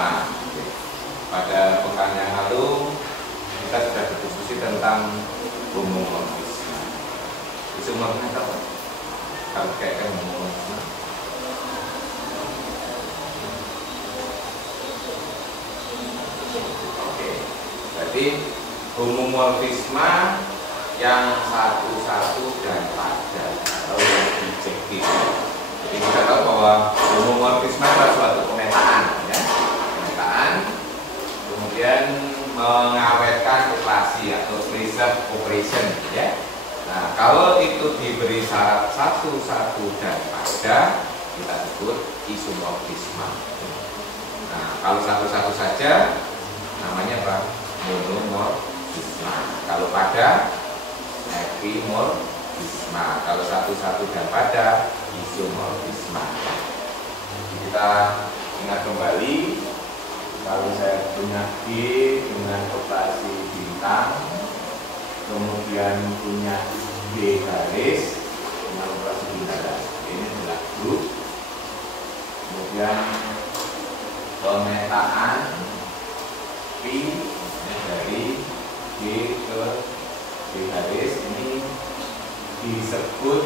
homomorfisme. Pada pekan yang lalu kita sudah berdiskusi tentang homomorfisme. Isomorfisme apa? Kalau kayak homomorfisme. Oke. Berarti homomorfisme yang satu-satu dan pada atau yang objektif. Jadi kita tahu bahwa homomorfisme adalah suatu pemetaan, ya. Pemetaan, kemudian mengawetkan operasi atau preserve operation, ya. Nah, kalau itu diberi syarat satu-satu dan pada, kita sebut isomorfisme. Nah, kalau satu-satu saja namanya apa? Monomorfisme. Kalau pada, epimorfisme. Kalau satu-satu dan pada, isomorfisme. Kita ingat kembali, kalau saya punya G dengan operasi bintang, kemudian punya B garis dengan operasi bintang, ini adalah grup. Kemudian pemetaan P dari G ke B garis ini disebut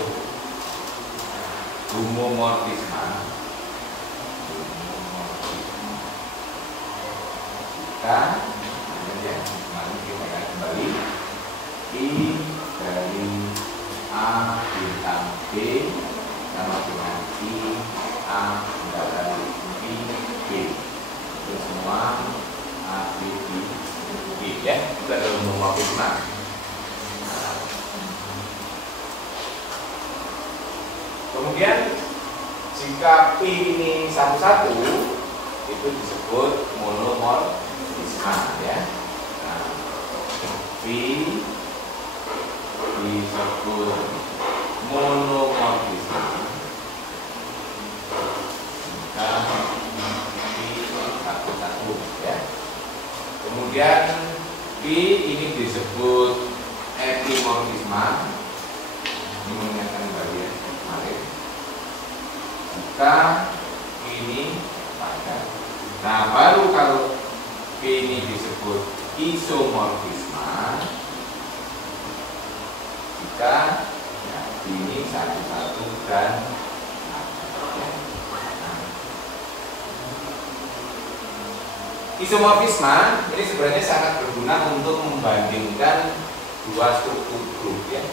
homomorfisme. Kita kembali I dari A bintang B sama dengan I A dari I B, itu semua A B B, ya, itu adalah homomorfisme. Kemudian jika P ini satu-satu, itu disebut monomorfisme, ya. Nah, P disebut monomorfisme jika P satu-satu, ya. Kemudian P ini disebut epimorfisme. Ini mengingatkan kembali, ya, kemarin. Jika ini pada. Nah, baru kalau P ini disebut isomorfisme jika, ya, ini satu-satu dan ya. Isomorfisme ini sebenarnya sangat berguna untuk membandingkan dua struktur grup, ya.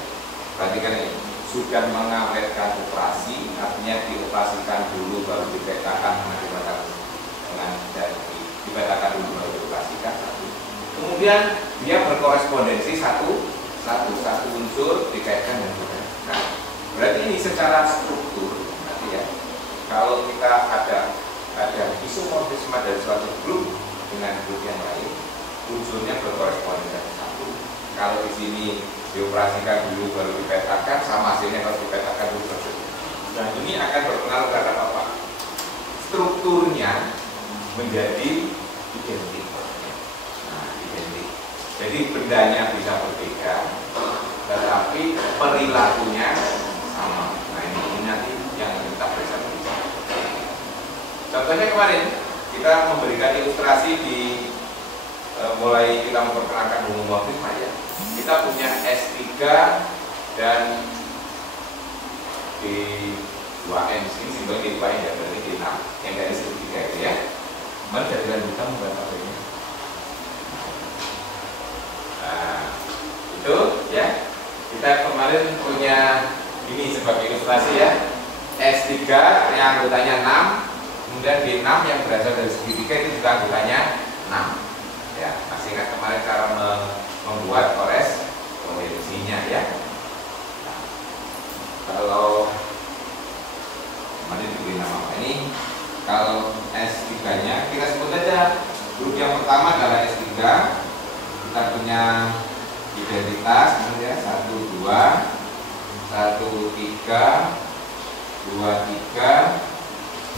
Perhatikan ini, sudah mengawetkan operasi, artinya dioperasikan dulu baru dipetakan, dipetakan dulu baru dioperasikan satu. Kemudian dia berkorespondensi satu unsur dikaitkan dengan yang. Nah, berarti ini secara struktur, nanti, ya, kalau kita ada isomorfisme dari suatu grup dengan grup yang lain, unsurnya berkorespondensi satu. Kalau di sini dioperasikan dulu baru dipetakan, sama hasilnya harus dipetakan dulu baru. Nah, ini akan berpengaruh terhadap apa? Strukturnya menjadi identik. Nah, identik. Jadi bendanya bisa berbeda, tetapi perilakunya sama. Nah, ini nanti yang kita bisa berbicara. Contohnya kemarin kita memberikan ilustrasi di mulai kita memperkenalkan homomorfisme, ya. Kita punya S3 dan D2N, ini simbolnya D2N, ya, berarti D6 yang dari S3 itu, ya. Kemarin dari lanjutan membuat apa ini? Nah, itu, ya, kita kemarin punya ini sebagai ilustrasi, ya. S3 yang anggotanya 6, kemudian D6 yang berasal dari segitiga itu juga anggotanya 6. Ya, masih ingat kemarin cara membuat korespondensinya, ya. Nah, kalau kemarin diberi nama apa ini? Kalau S3-nya kita sebut aja grup yang pertama adalah S3. Kita punya identitas, ya, 1, 2, 1, 3, 2, 3,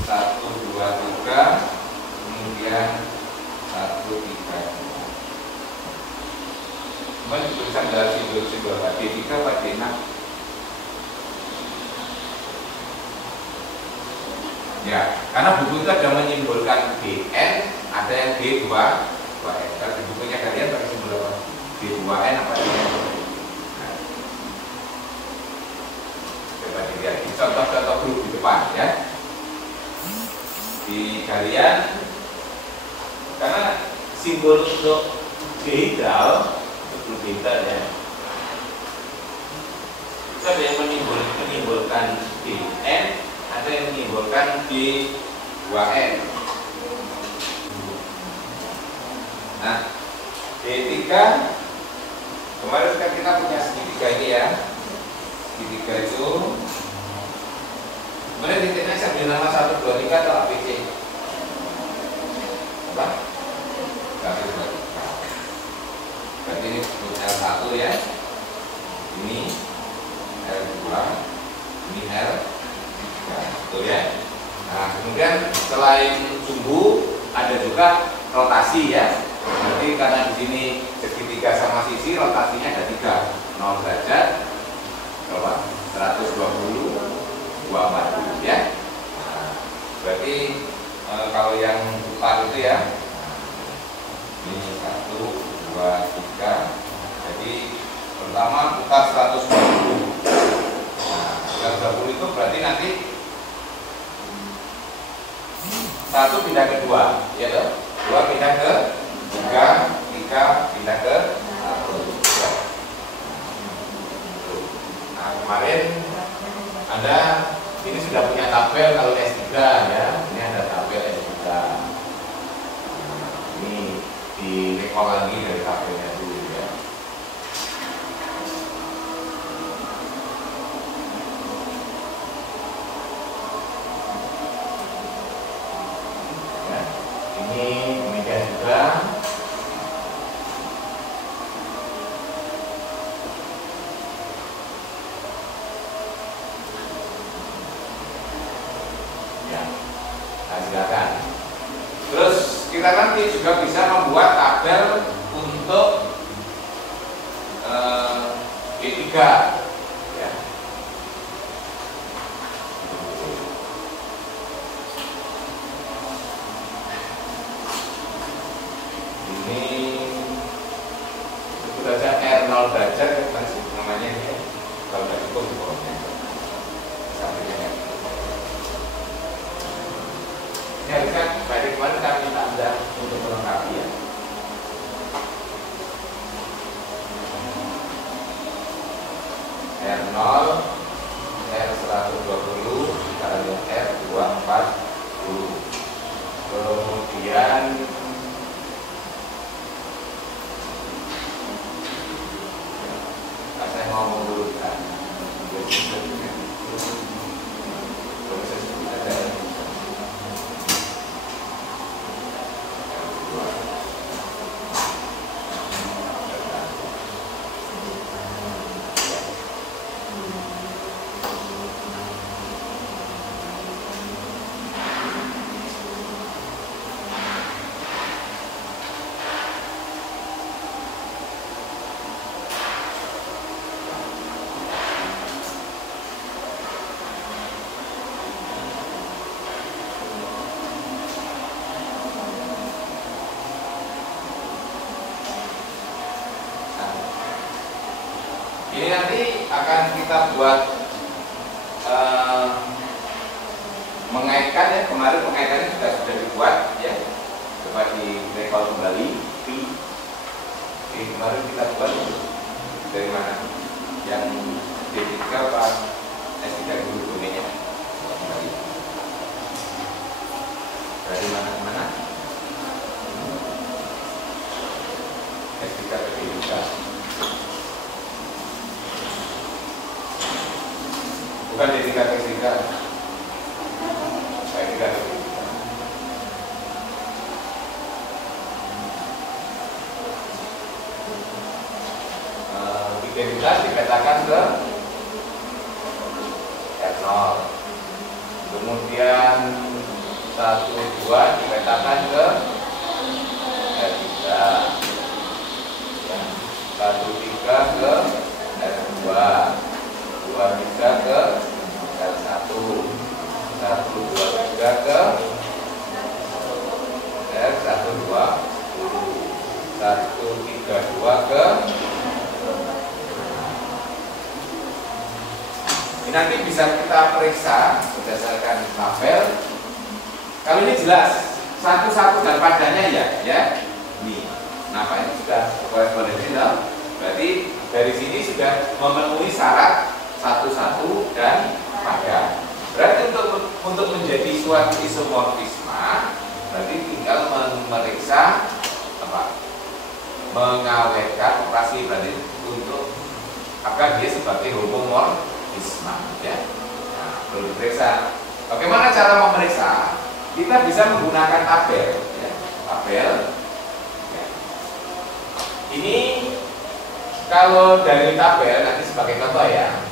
1, 2, 3, kemudian 1, 3, 2. Kemudian tulisan dalam simbol-simbol D3 atau D6. Ya, karena buku itu ada menyimbolkan DN, 2N. Kalau di bukunya kalian pakai simbol apa? B2N apa ini? Nah, coba dilihat di contoh-contoh dulu di depan ya. Di kalian, karena simbol untuk dihidral, untuk dihidral ya, itu ada yang menimbulkan Dn, ada yang menimbulkan D2N. Nah, D3 kemarin kan kita punya segitiga ini ya. Segitiga itu kemudian titiknya saya beri nama 1, 2, 3 atau ABC? Apa? Garis 2, 3. Berarti ini L1 ya. Ini L2, ini L3, betul ya. Nah, kemudian selain sumbu ada juga rotasi ya. Berarti karena di sini segitiga sama sisi, rotasinya ada 3, 0 derajat, berapa? 120, 240 ya. Nah, berarti kalau yang putar itu ya, ini 1, 2, 3. Jadi pertama putar 120. Nah, 120 itu berarti nanti 1 pindah ke 2, ya toh? 2 pindah ke 3, 3 pindah ke 1. Nah, kemarin Anda ini sudah punya tabel kalau S3 ya. Ini ada tabel S3. Ini di recall lagi dari tabelnya dulu ya. Ya, ini demikian juga. Silakan. Terus kita nanti juga bisa membuat tabel untuk D3 ya. Ini sebut saja R0 derajat masih namanya ini. Kalau tidak cukup di bawahnya sampingnya. Ini harusnya dari kemarin kami minta Anda untuk melengkapi ya. R0, R120, sekarang R240. Kemudian saya mau mengurutkan proses ada. Ini nanti akan kita buat mengaitkan ya. Kemarin pengaitannya sudah dibuat ya. Coba di recall kembali. Kemarin kita buat dari mana? Yang D3 apa S3 dulu domainnya? Kembali. Dari mana ke mana? S3 ke D3. Bukan D3 ke S3. Saya tidak tahu. Identitas dipetakan ke R0. Kemudian 1, 2 dipetakan ke R3. 1, 3 ke R2. 2, 3 ke R1. 1, 2, 3 ke R1, 2, 132 ke ini nanti bisa kita periksa berdasarkan tabel. Kalau ini jelas satu-satu dan padanya ya ini. Nah, Pak, ini sudah korespondensi, berarti dari sini sudah memenuhi syarat satu-satu dan pada. Berarti untuk menjadi suatu isomorfisma berarti tinggal memeriksa apa? Mengawetkan operasi berarti untuk agar dia sebagai homomorfisma ya. Nah, perlu diperiksa. Bagaimana cara memeriksa? Kita bisa menggunakan tabel ya. Tabel ya. Ini kalau dari tabel nanti sebagai contoh ya.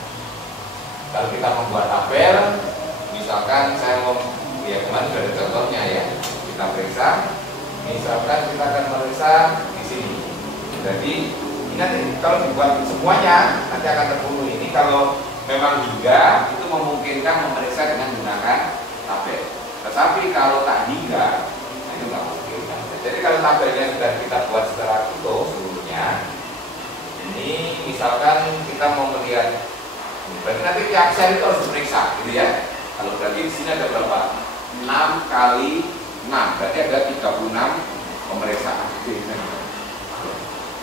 Kalau kita membuat tabel, misalkan saya mau ya kemarin sudah ada contohnya ya. Kita periksa, misalkan kita akan memeriksa di sini. Jadi ingat kalau dibuat semuanya nanti akan terpenuhi. Ini kalau memang hingga itu memungkinkan memeriksa dengan menggunakan tabel. Tetapi kalau tak hingga, nah itu nggak mungkin. Jadi kalau tabelnya sudah kita buat secara utuh seluruhnya, ini misalkan kita mau melihat, berarti nanti tiap sel itu harus diperiksa, gitu ya. Kalau berarti di sini ada berapa? 6 kali 6, berarti ada 36 pemeriksaan.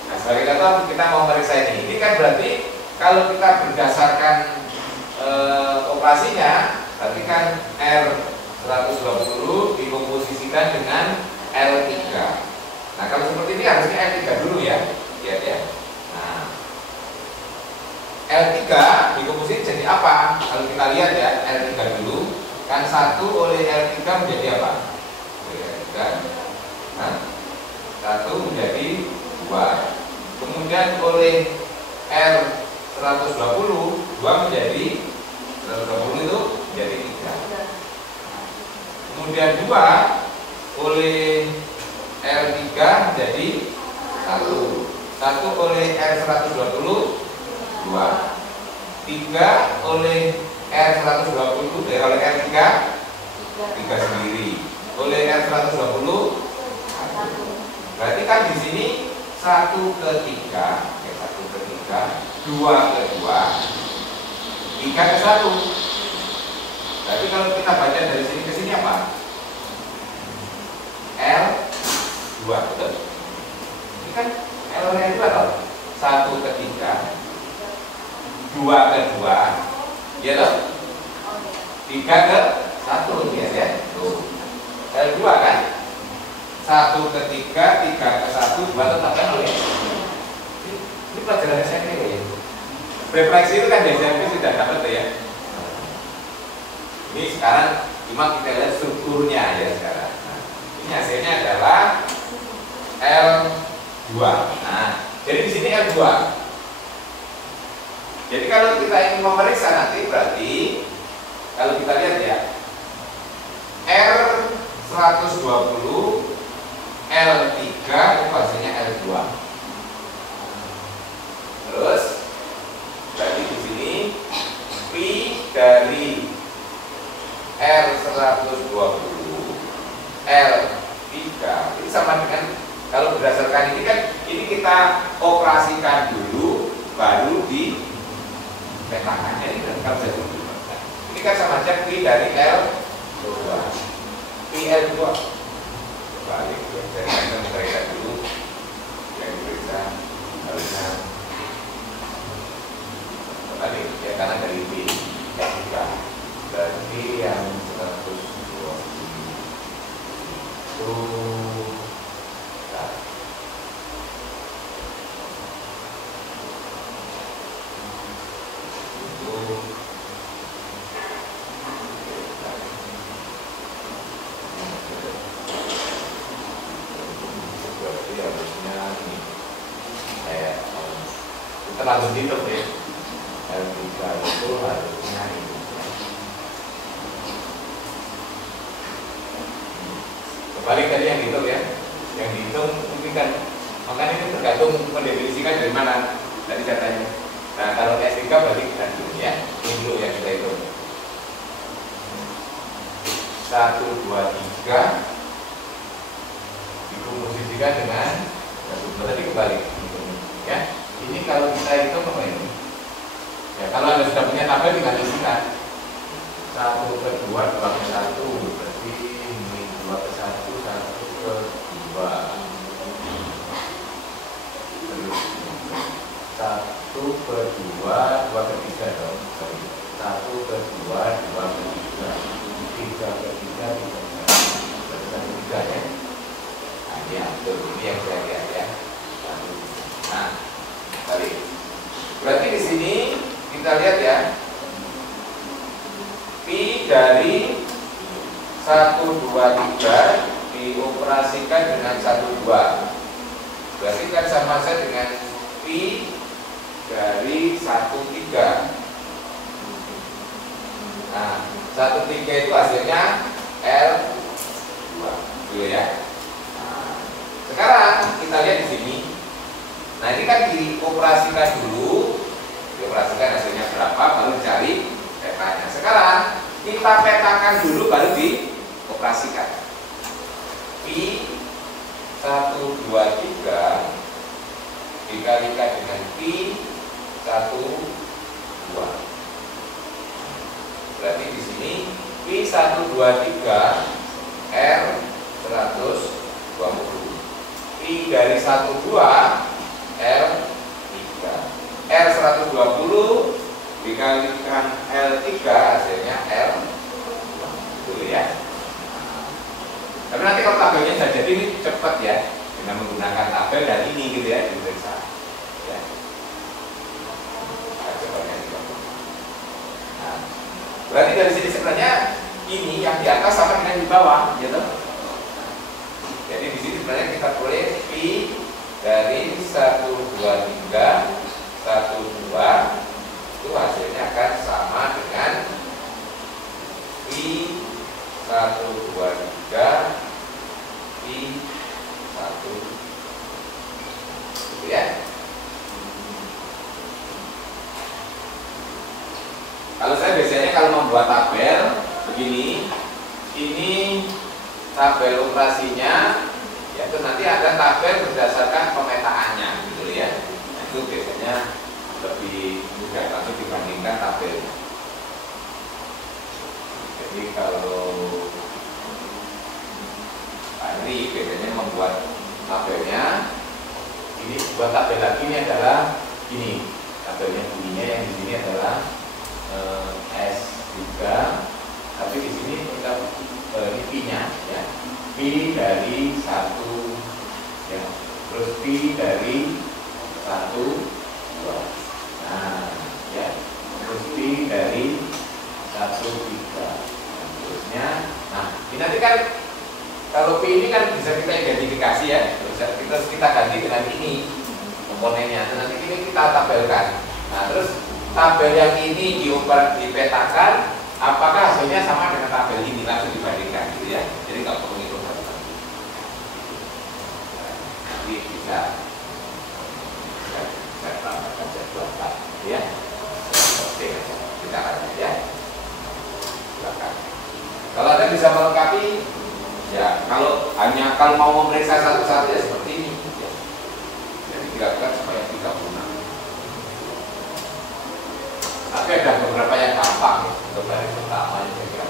Nah, sebagai contoh kita mau memeriksa ini kan berarti kalau kita berdasarkan operasinya, berarti kan R120 dikomposisikan dengan L3. Nah, kalau seperti ini harusnya L3 dulu ya. Nah, L3 dikomposisi jadi apa? Kalau kita lihat ya, L3 dulu kan 1 oleh L3 menjadi apa? L3 nah, 1 menjadi 2. Kemudian oleh R120 2 menjadi 120 itu menjadi 3. Kemudian 2 oleh R3 menjadi 1. 1 oleh R120 2. 3 oleh R120 oleh R3 3 sendiri. Oleh R120 1. Berarti kan di sini 1 ke 3, 1 ke 3, 2 ke 2, 3 ke 1. Berarti kalau kita baca dari sini ke sini apa? L2, betul? Ini kan L-nya itu apa? 1 ke 3, 2 ke 2, ya loh? 3 ke 1, ya. Tuh. L2 kan? 1 ke 3, 3 ke 1, 2 tetap kan oleh. Ini pelajaran SMP ya. Refleksi itu kan dari SMP sudah dapat ya. Ini sekarang cuma kita lihat strukturnya ya sekarang. Nah, ini hasilnya adalah L2. Nah, jadi di sini L2. Jadi kalau kita ingin memeriksa nanti berarti kalau kita lihat ya R120 L3 itu hasilnya L2. Terus berarti di sini P dari R120 L3 ini sama dengan kalau berdasarkan ini kan ini kita operasikan dulu baru dipetakan. Ini kan bisa ini kan sama aja P dari L2 P L2 balik ya. Jadi kita memeriksa dulu yang diperiksa harusnya balik ya karena dari P L3 berarti yang 120 itu terlalu hidup ya. L3 itu harusnya ini. Kembali tadi yang dihitung ya. Yang dihitung mungkin kan makanya ini tergantung mendefinisikan dari mana tadi datanya. Nah kalau S3 berarti kita dulu ya. Ini dulu yang kita hitung. 1, 2, 3 dikomposisikan dengan Berarti kembali. Ya, ini kalau kita hitung apa ini? Ya, kalau Anda sudah punya tabel tinggal isikan 1 ke 2, 2 ke 1, berarti ini 2 ke 1, 1 ke 2. Terus 1 ke 2, 2 ke 3 dong. Sorry. 1 ke 2, 2 ke 3, 3 ke 3, 3 ke 3 ya. Nah, ini yang saya lihat ya. Nah, balik. Berarti di sini kita lihat ya, pi dari 1, 2, 3 dioperasikan dengan 1, 2. Berarti kan sama saja dengan pi dari 1, 3. Nah, 1, 3 itu hasilnya L2 gitu ya. Nah, sekarang kita lihat di sini. Nah, ini kan dioperasikan dulu, dioperasikan hasilnya berapa, baru cari petanya. Sekarang kita petakan dulu, baru dioperasikan. Pi 1, 2, 3 dikalikan dengan pi 1, 2. Berarti di sini pi 1, 2, 3 R 120. Pi dari 1, 2 R 3. R 120 dikalikan L3 hasilnya R 2 ya. Tapi nanti kalau tabelnya sudah jadi ini cepat ya, dengan menggunakan tabel dan ini gitu ya, diperiksa ya. Nah, berarti dari sini sebenarnya ini yang di atas sama dengan di bawah gitu. Jadi di sini sebenarnya kita boleh pi dari 1, 2, 3 1, 2 itu hasilnya akan sama dengan pi 1, 2, 3 pi 1 gitu ya. Kalau saya biasanya kalau membuat tabel begini, ini tabel operasinya, yaitu nanti ada tabel berdasarkan pemetaannya gitu ya. Nah, itu biasanya lebih mudah langsung dibandingkan tabel. Jadi kalau Pak Henry biasanya membuat tabelnya, ini buat tabel lagi ini adalah ini tabelnya bunyinya yang di sini adalah S3, tapi di sini kita ini pi-nya ya. Pi dari 1 ya, terus pi dari 1, 2. Nah, ya. Terus pi dari 1, 3. Dan terusnya. Nah, ini nanti kan kalau pi ini kan bisa kita identifikasi ya. Terus kita ganti dengan ini komponennya. Dan nanti ini kita tabelkan. Nah, terus tabel yang ini dipetakan, apakah hasilnya sama dengan tabel ini, langsung dibandingkan gitu ya. Jadi kalau perlu itu nanti bisa saya tambahkan jadwal ya. Oke, kita akan ya. Silakan. Kalau Anda bisa melengkapi, ya kalau mau memeriksa satu-satu ya seperti ini. Ya. Jadi dilakukan supaya 36. Tapi ada beberapa yang gampang ya, untuk baris pertama yang saya kira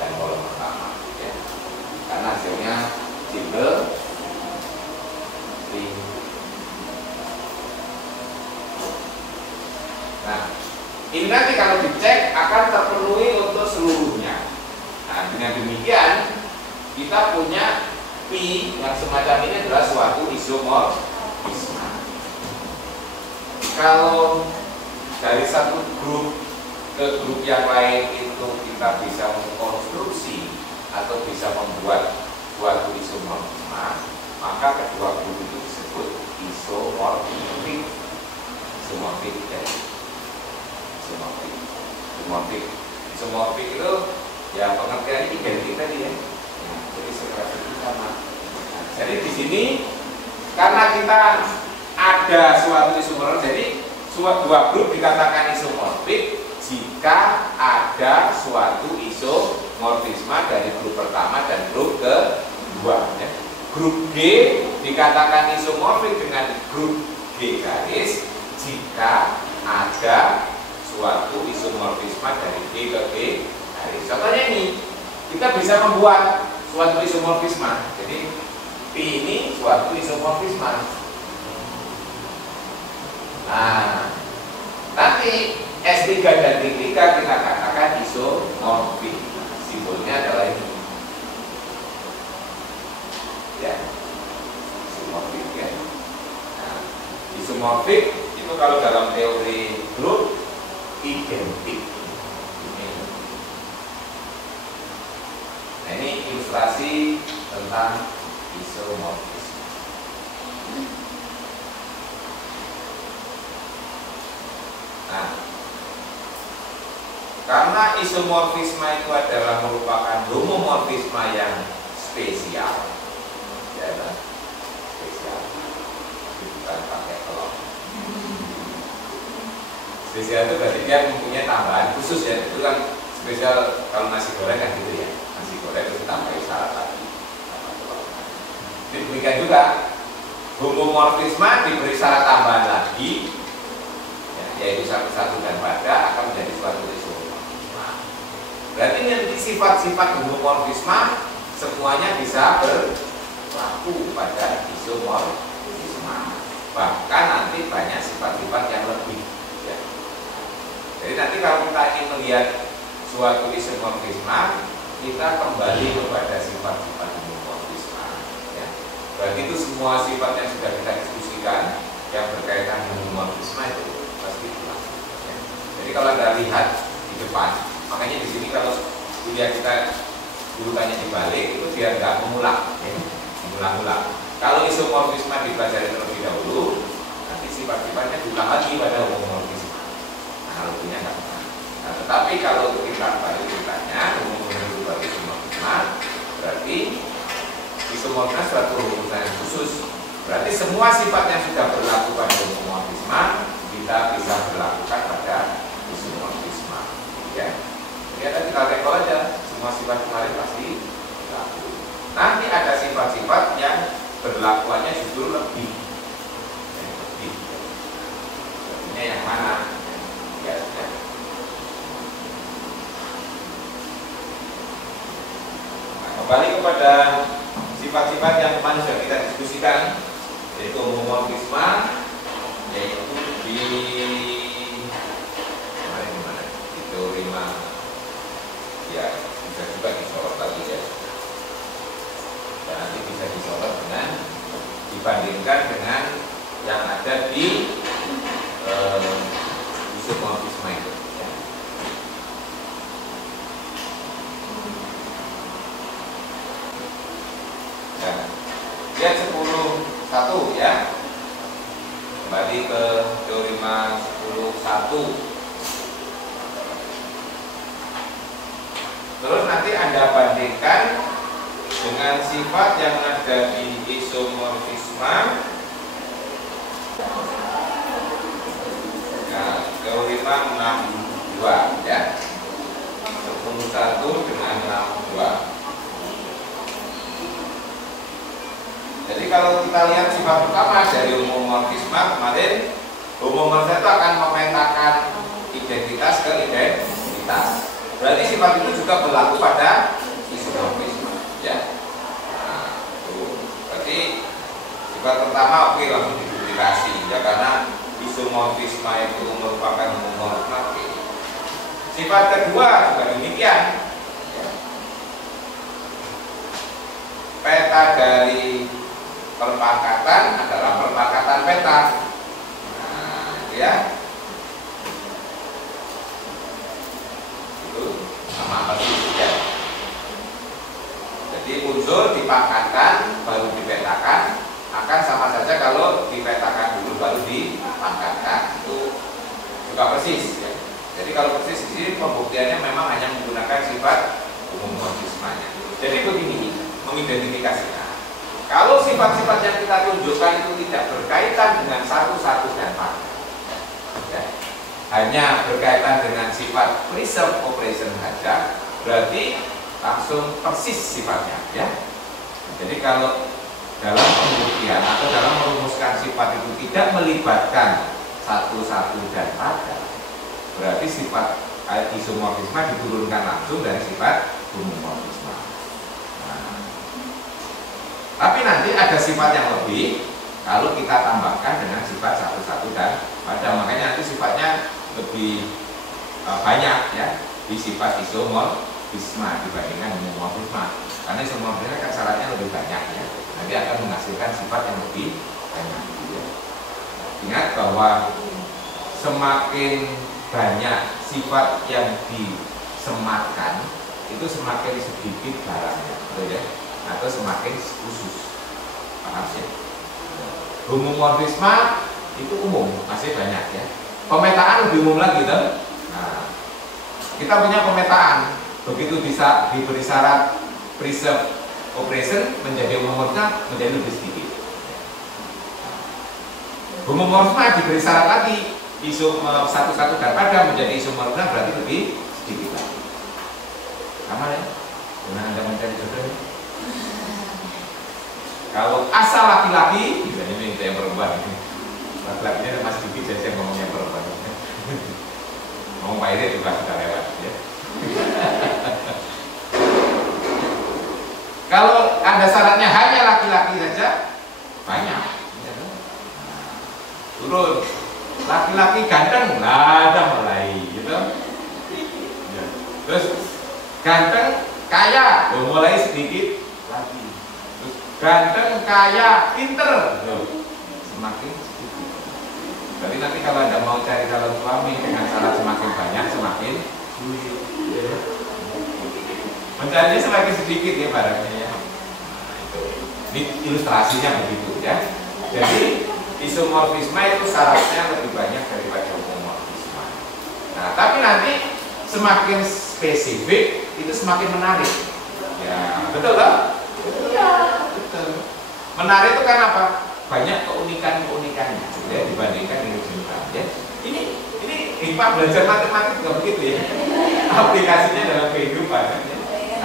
dan kolom pertama ya. Karena hasilnya simple. Nah, ini nanti kalau dicek akan terpenuhi untuk seluruhnya. Nah, dengan demikian kita punya pi yang semacam ini adalah suatu isomorfisme. Kalau dari satu grup ke grup yang lain itu kita bisa mengkonstruksi atau bisa membuat suatu isomorfisme, maka kedua grup itu disebut isomorfik. Isomorfik itu ya pengertiannya identik tadi ya. Jadi sekelas itu sama. Nah, jadi di sini karena kita ada suatu isomorfik, jadi dua grup dikatakan isomorfik jika ada suatu isomorfisme dari grup pertama dan grup kedua. Ya. Grup G dikatakan isomorfik dengan grup G garis jika ada suatu isomorfisme dari G ke G garis. Contohnya ini, kita bisa membuat suatu isomorfisme. Jadi P ini suatu isomorfisme. Nah, nanti S3 dan D3 kita katakan isomorfik. Simbolnya adalah ini. Ya, isomorfik ya. Nah, isomorfik itu kalau dalam teori grup identik. Nah, ini ilustrasi tentang isomorfisme. Nah, karena isomorfisme itu adalah merupakan homomorfisme yang spesial, ya kan? Spesial, bukan pakai telur. Spesial itu berarti dia mempunyai tambahan khusus ya. Itu kan spesial kalau nasi goreng kan gitu ya. Nasi goreng itu tambahin syarat lagi. Demikian juga homomorfisme diberi syarat tambahan lagi, yaitu satu dan pada akan menjadi suatu isomorfisme. Berarti nanti sifat-sifat homomorfisme semuanya bisa berlaku pada isomorfisme. Bahkan nanti banyak sifat-sifat yang lebih. Ya. Jadi nanti kalau kita ingin melihat suatu isomorfisme, kita kembali kepada sifat-sifat homomorfisme. Ya. Berarti itu semua sifat yang sudah kita diskusikan yang berkaitan dengan homomorfisme itu pasti berlaku. Ya. Jadi kalau Anda lihat di depan, makanya di sini kalau kuliah kita urutannya dibalik itu biar nggak mengulang, ya. Mengulang-ulang. Kalau isomorfisme dipelajari terlebih dahulu, nanti sifat-sifatnya diulang lagi pada homomorfisme. Analoginya nggak pernah. Nah, tetapi kalau kita balik ceritanya, homomorfisme berarti isomorfisme, berarti isomorfisme suatu rumusan yang khusus. Berarti semua sifat yang sudah berlaku pada homomorfisme kita bisa berlakukan pada isomorfisme. Ya, ya tadi kita rekor aja semua sifat kemarin pasti berlaku. Nanti ada sifat-sifat yang berlakuannya justru lebih. Ini yang mana? Ya, ya. Nah, kembali kepada sifat-sifat yang kemarin sudah kita diskusikan, yaitu homomorfisme, yaitu di kemarin gimana? Di teori ya bisa juga disorot lagi ya. Dan nanti bisa disorot dengan dibandingkan dengan yang ada di isomorfisme itu. Ya. Nah, lihat 10.1 ya. Kembali ke teorema 10.1. Terus nanti Anda bandingkan dengan sifat yang ada di isomorfisme. Nah, teorema 62 ya. 10.1 dengan 62. Jadi kalau kita lihat sifat pertama dari homomorfisme kemarin, homomorfisme itu akan memetakan identitas ke identitas. Berarti sifat itu juga berlaku pada isomorfisme, ya. Nah, berarti sifat pertama oke langsung diduplikasi, ya karena isomorfisme itu merupakan homomorfisme. Sifat kedua juga demikian. Ya. Peta dari perpakatan adalah perpakatan peta. Nah, itu ya. Sama persis ya. Jadi unsur dipangkatkan baru dipetakan akan sama saja kalau dipetakan dulu baru dipangkatkan, itu juga persis ya. Jadi kalau persis di sini pembuktiannya memang hanya menggunakan sifat homomorfismenya. Jadi begini mengidentifikasinya. Kalau sifat-sifat yang kita tunjukkan itu tidak berkaitan dengan satu dan pada, ya, hanya berkaitan dengan sifat preserve operation saja, berarti langsung persis sifatnya, ya. Jadi kalau melibatkan satu dan pada, berarti sifat isomorfisme diturunkan langsung dari sifat homomorfisme. Nah, tapi nanti ada sifat yang lebih kalau kita tambahkan dengan sifat satu dan pada, makanya nanti sifatnya lebih banyak ya di sifat isomorfisme dibandingkan homomorfisme, karena isomorfisme kan syaratnya lebih banyak ya, nanti akan menghasilkan sifat yang lebih banyak ya. Ingat bahwa semakin banyak sifat yang disematkan itu semakin sedikit barangnya, betul ya? Atau semakin khusus, paham ya? Homomorfisme itu umum, masih banyak ya. Pemetaan lebih umum lagi kan? Nah, kita punya pemetaan, begitu bisa diberi syarat preserve operation menjadi homomorfisme menjadi lebih sedikit. Homomorfisme diberi syarat lagi satu dan pada menjadi isomorfisme berarti lebih sedikit lagi. Sama ya? Karena Anda mencari jodoh. Kalau asal laki-laki, misalnya ini yang perempuan, laki-lakinya masih sedikit jadi yang ngomongnya perempuan. Ngomong Pak Iri juga sudah lewat ya. Kalau ada syaratnya hanya laki-laki saja, banyak. Turun, laki-laki ganteng, ada mulai, gitu. Ya. Terus ganteng, kaya, mulai sedikit lagi. Terus ganteng, kaya, pinter, semakin sedikit. Jadi nanti kalau Anda mau cari calon suami dengan syarat semakin banyak, semakin sulit. Ya. Mencarinya semakin sedikit ya barangnya ya. Nah, itu. Ini ilustrasinya begitu ya. Jadi isomorfisme itu syaratnya lebih banyak daripada homomorfisme. Nah, tapi nanti semakin spesifik itu semakin menarik. Ya, betul kan? Iya, betul. Menarik itu kan apa? Banyak keunikan-keunikannya ya, dibandingkan dengan jumlah. Ya. Ini IPA belajar matematik juga begitu ya. Aplikasinya dalam kehidupan. Ya.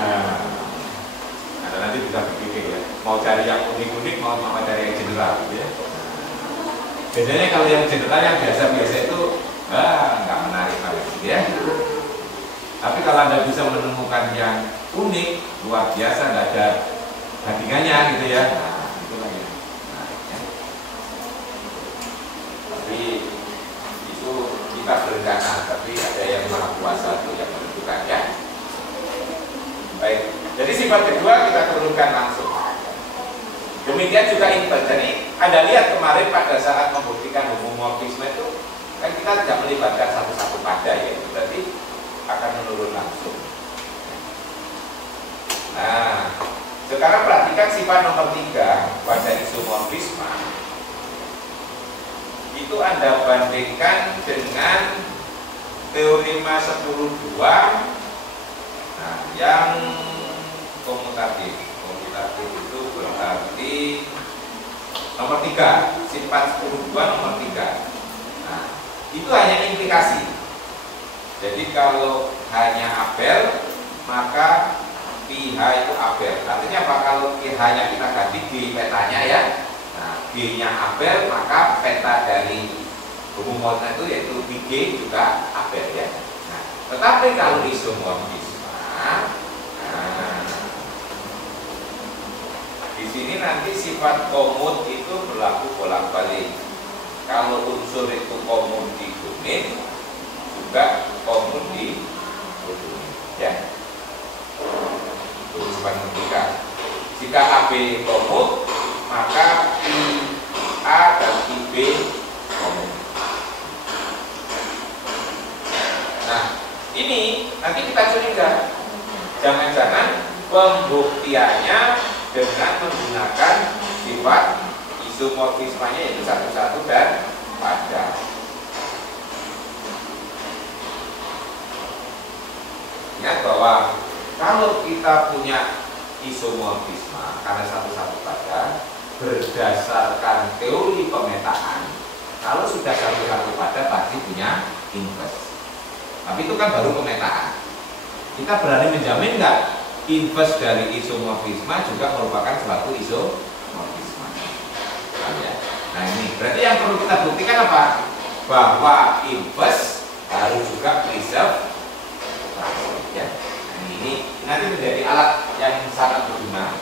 Nah, nanti bisa berpikir ya. Mau cari yang unik-unik, mau cari yang general, ya. Bedanya kalau yang general yang biasa-biasa itu nggak menarik banget ya. Tapi kalau Anda bisa menemukan yang unik, luar biasa, nggak ada bandingannya gitu ya. Nah, itulah yang menarik ya. Tapi itu kita berencana, tapi ada yang Maha Kuasa itu yang menentukan ya. Baik, jadi sifat kedua kita turunkan langsung. Demikian juga inverse. Jadi Anda lihat kemarin pada saat membuktikan homomorfisme itu kan kita tidak melibatkan satu pada ya, berarti akan menurun langsung. Nah, sekarang perhatikan sifat nomor 3 pada isomorfisme. Itu Anda bandingkan dengan teorema 10.2. Nah, yang komutatif itu berarti nomor 3, sifat 10.2 nomor 3. Nah, itu hanya implikasi. Jadi kalau hanya Abel, maka PH itu Abel. Artinya apa? Kalau PH-nya kita ganti di petanya ya. Nah, G-nya Abel, maka peta dari homomorfisme itu yaitu G juga Abel ya. Nah, tetapi kalau isomorfisme, di sini nanti sifat komut itu berlaku bolak-balik. Kalau unsur itu komut di unit, juga komut di unit. Ya. Itu sifat ketiga. Jika AB komut, maka IA dan IB komut. Nah, ini nanti kita curiga. Jangan-jangan pembuktiannya dengan menggunakan sifat isomorfismenya yaitu satu dan pada. Ingat bahwa kalau kita punya isomorfisme karena satu pada berdasarkan teori pemetaan, kalau sudah satu pada pasti punya inverse. Tapi itu kan baru pemetaan. Kita berani menjamin nggak inverse dari isomorfisme juga merupakan suatu isomorfisme. Ya. Nah ini berarti yang yang perlu kita buktikan apa? Bahwa inverse harus juga preserve operasi, ya. Nah, ini nanti menjadi alat yang sangat berguna.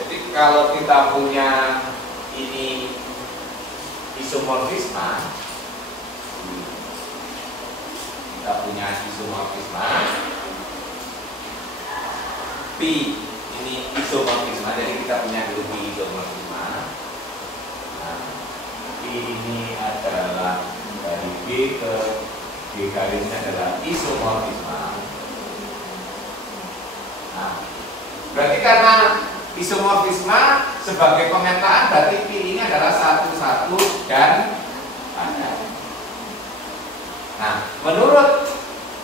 Jadi kalau kita punya ini isomorfisme, P ini isomorfisme, jadi kita punya dulu P isomorfisme. Nah, P ini adalah dari B ke B garisnya adalah isomorfisme. Nah, berarti karena isomorfisme sebagai pemetaan, berarti P ini adalah 1, 1 dan pada. Nah, menurut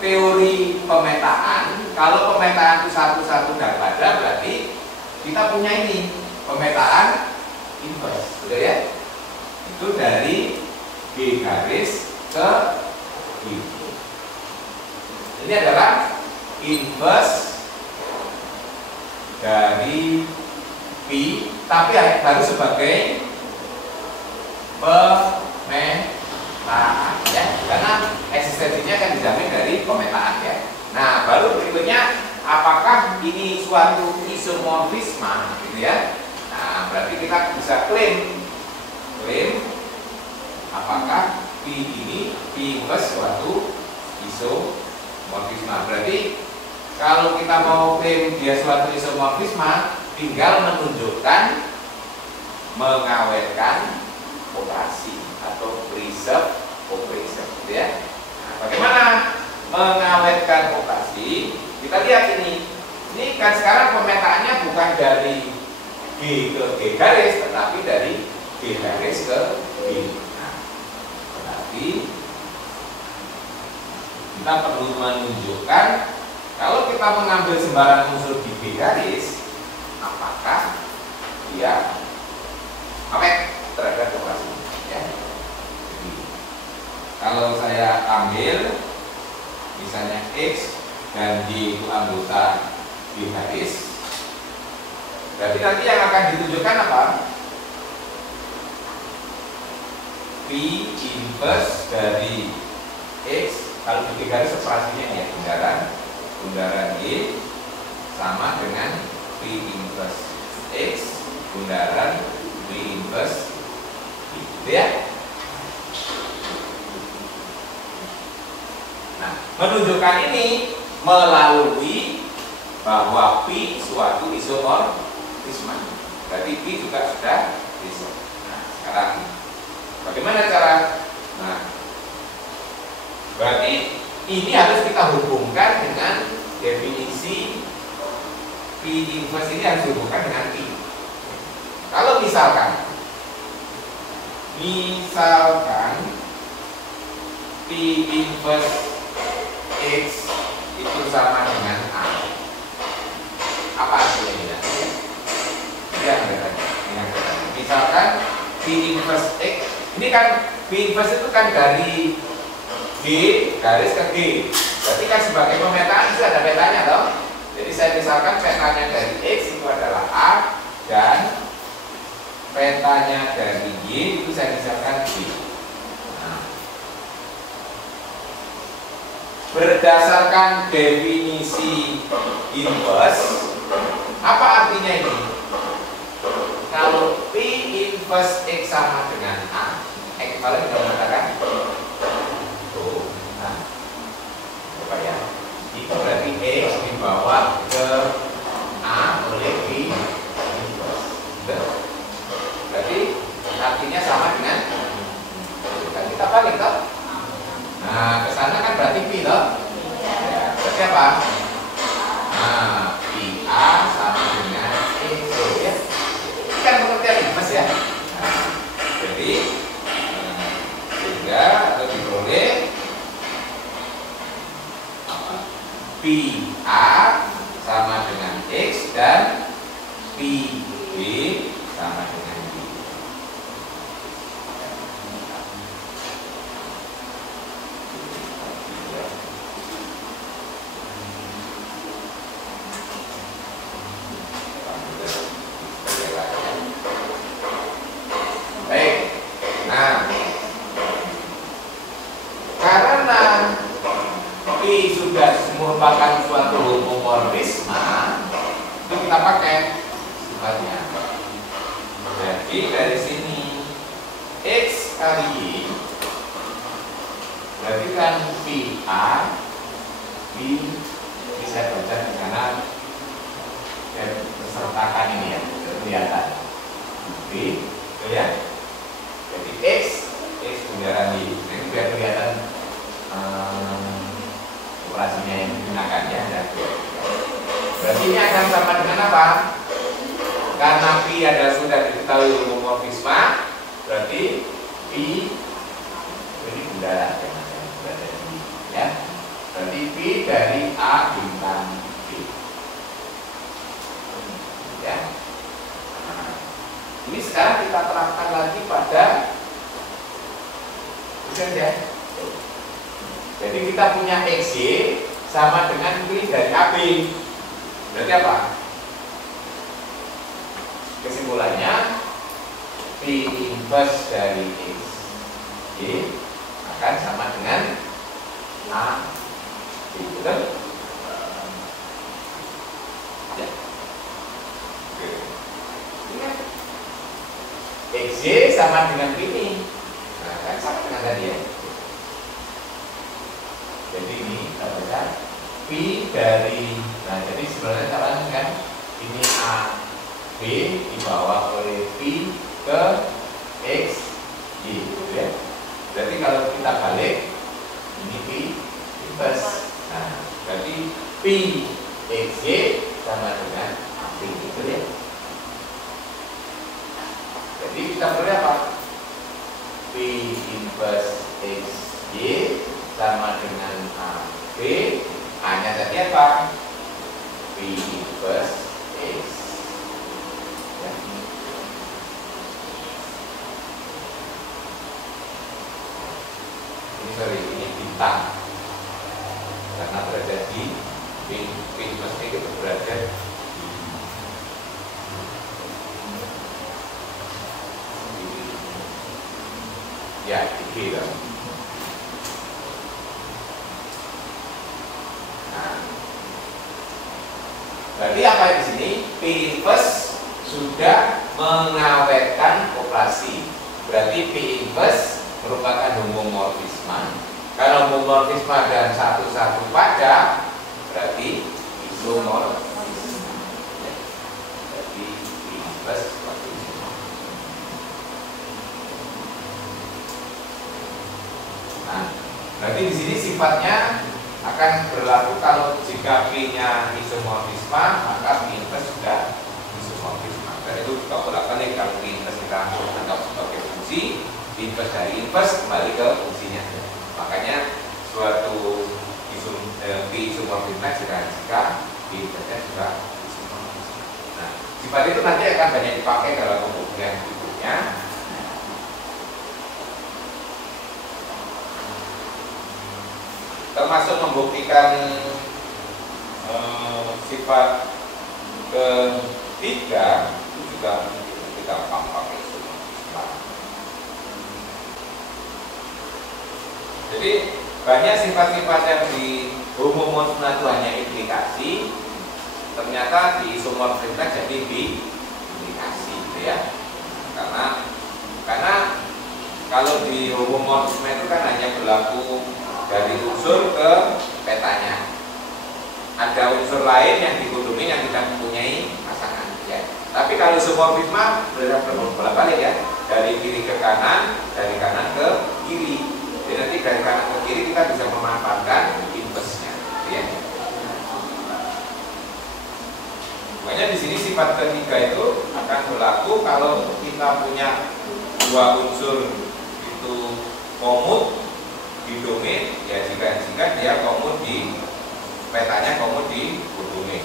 teori pemetaan, kalau pemetaan itu 1, 1 dan pada, berarti kita punya ini pemetaan inverse, betul ya? Itu dari B garis ke B. Ini adalah inverse dari P, tapi baru sebagai pemetaan, ya, karena eksistensinya kan dijamin dari pemetaan, ya. Nah, baru berikutnya, apakah ini suatu isomorfisme, gitu ya? Nah, berarti kita bisa klaim apakah P ini P inverse suatu isomorfisme. Berarti kalau kita mau klaim dia suatu isomorfisme, tinggal menunjukkan mengawetkan operasi atau preserve operation, gitu ya. Nah, bagaimana mengawetkan operasi? Kita lihat ini kan sekarang pemetaannya bukan dari G ke G garis, tetapi dari G garis ke G. Nah, berarti kita perlu menunjukkan kalau kita mengambil sembarang unsur di B garis, apakah dia awet terhadap operasi, ya. Jadi, kalau saya ambil misalnya X dan Y itu anggota B garis, berarti nanti yang akan ditunjukkan apa? P inverse dari X, kalau di B garis operasinya ya bundaran Y sama dengan P inverse X bundaran P inverse Y, gitu ya. Nah, menunjukkan ini melalui bahwa P suatu isomorfisme. Berarti P juga sudah isom. Nah, sekarang bagaimana cara? Nah, berarti ini harus kita hubungkan dengan definisi P inverse, ini harus dihubungkan dengan P. Kalau misalkan P inverse X itu sama dengan A, apa artinya ini? Misalkan P inverse X, ini kan P inverse itu kan dari G garis ke G, berarti kan sebagai pemetaan itu ada petanya toh. Jadi saya misalkan petanya dari X itu adalah A dan petanya dari Y itu saya misalkan B. Nah, berdasarkan definisi inverse, apa artinya ini? Kalau P inverse X sama dengan A, X kemarin kita mengatakan apa ya? Itu berarti X dibawa ke A oleh P inverse. Berarti artinya sama dengan kita balik toh. Nah, ke sana kan berarti P toh. Ya, berarti apa? Nah, P A sama dengan X, ya. Ini kan pengertian inverse, ya. Nah, jadi sehingga atau diperoleh P A sama dengan X dan P B sama dengan Y. Baik. Nah, merupakan suatu homomorfisme, itu kita pakai sifatnya. Jadi dari sini X kali Y berarti kan PA bisa baca di kanan dan bersertakan ini ya, kelihatan B itu ya. Jadi X bundaran Y ini biar kelihatan operasinya yang digunakan ya. Berarti ini akan sama dengan apa? Karena P adalah sudah diketahui homomorfisme, berarti P ini bundaran ya. Berarti P dari A bintang B ya. Nah, ini sekarang kita terapkan lagi pada ya. Jadi kita punya XY sama dengan P dari AB. Berarti apa? Kesimpulannya P inverse dari XY akan sama dengan A. Betul? Ya. XY sama dengan P ini. Nah, kan sama dengan tadi ya. Jadi ini kita baca P dari, nah jadi sebenarnya caranya kan ini A B dibawa oleh P ke X Y gitu ya. Berarti kalau kita balik ini P inverse. Nah, berarti P X Y sama dengan A B gitu ya. Jadi kita perlu apa? P inverse X Y sama dengan A B, hanya tadi apa? P inverse X ya. Ini bintang karena berada di P inverse X itu berada di ya di G kan. Berarti apa di sini? P inverse sudah mengawetkan operasi. Berarti P inverse merupakan homomorfisme. Kalau homomorfisme dan satu-satu pada, berarti isomorfisme. Berarti P inverse seperti ini. Nah, berarti di sini sifatnya akan berlaku kalau jika P-nya isomorfisme, maka P inverse sudah isomorfisme. Dan itu juga bolak-balik kalau P inverse kita anggap sebagai fungsi, P inverse dari inverse kembali ke fungsinya. Makanya suatu P isomorfisme jika P inverse juga isomorfisme. Nah, sifat itu nanti akan banyak dipakai dalam pembuktian berikutnya. Termasuk membuktikan sifat ketiga itu juga kita pakai isomorfisme. Jadi banyak sifat-sifat yang di homomorfisme itu hanya implikasi, ternyata di isomorfisme jadi implikasi, gitu ya. Karena kalau di homomorfisme itu kan hanya berlaku dari unsur ke petanya. Ada unsur lain yang dikutumi yang tidak mempunyai pasangan ya. Tapi kalau isomorfisme bolak-balik ya, dari kiri ke kanan, dari kanan ke kiri. Jadi nanti dari kanan ke kiri kita bisa memanfaatkan inverse-nya ya. Makanya di sini sifat ketiga itu akan berlaku kalau kita punya dua unsur itu komut di domain, ya jika dia komut di petanya, komut di domain.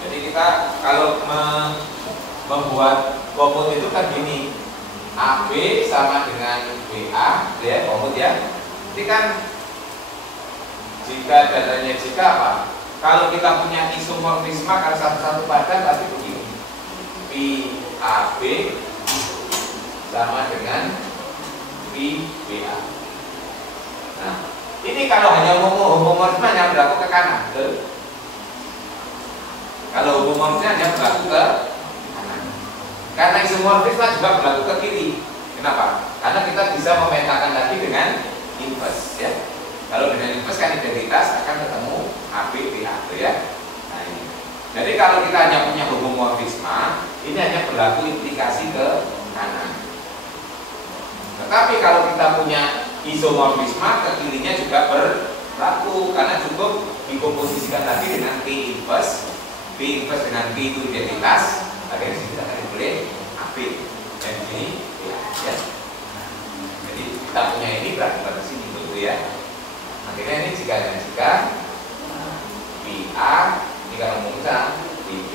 Jadi kita kalau membuat komut itu kan gini, AB sama dengan BA, ya komut ya. Jadi kan jika datanya jika apa? kalau kita punya isomorfisme kalau satu-satu padan pasti begini. PAB sama dengan PBA. Nah, ini kalau hanya homomorfisme hanya berlaku ke kanan. Kalau homomorfisme hanya berlaku ke kanan. Karena isomorfisme juga berlaku ke kiri. Kenapa? Karena kita bisa memetakan tadi dengan inverse, ya. Kalau dengan inverse kan identitas akan ketemu AB BA, ya. Nah, ini. Jadi kalau kita hanya punya homomorfisme, ini hanya berlaku implikasi ke kanan. Tetapi kalau kita punya isomorfisme, ke kirinya juga berlaku karena cukup dikomposisikan tadi dengan P inverse dengan P itu identitas, akhirnya kita akan boleh AB dan ini ya. Jadi kita punya ini berarti pada sini dulu ya. Akhirnya ini jika dan jika PA ini kalau mengucap PB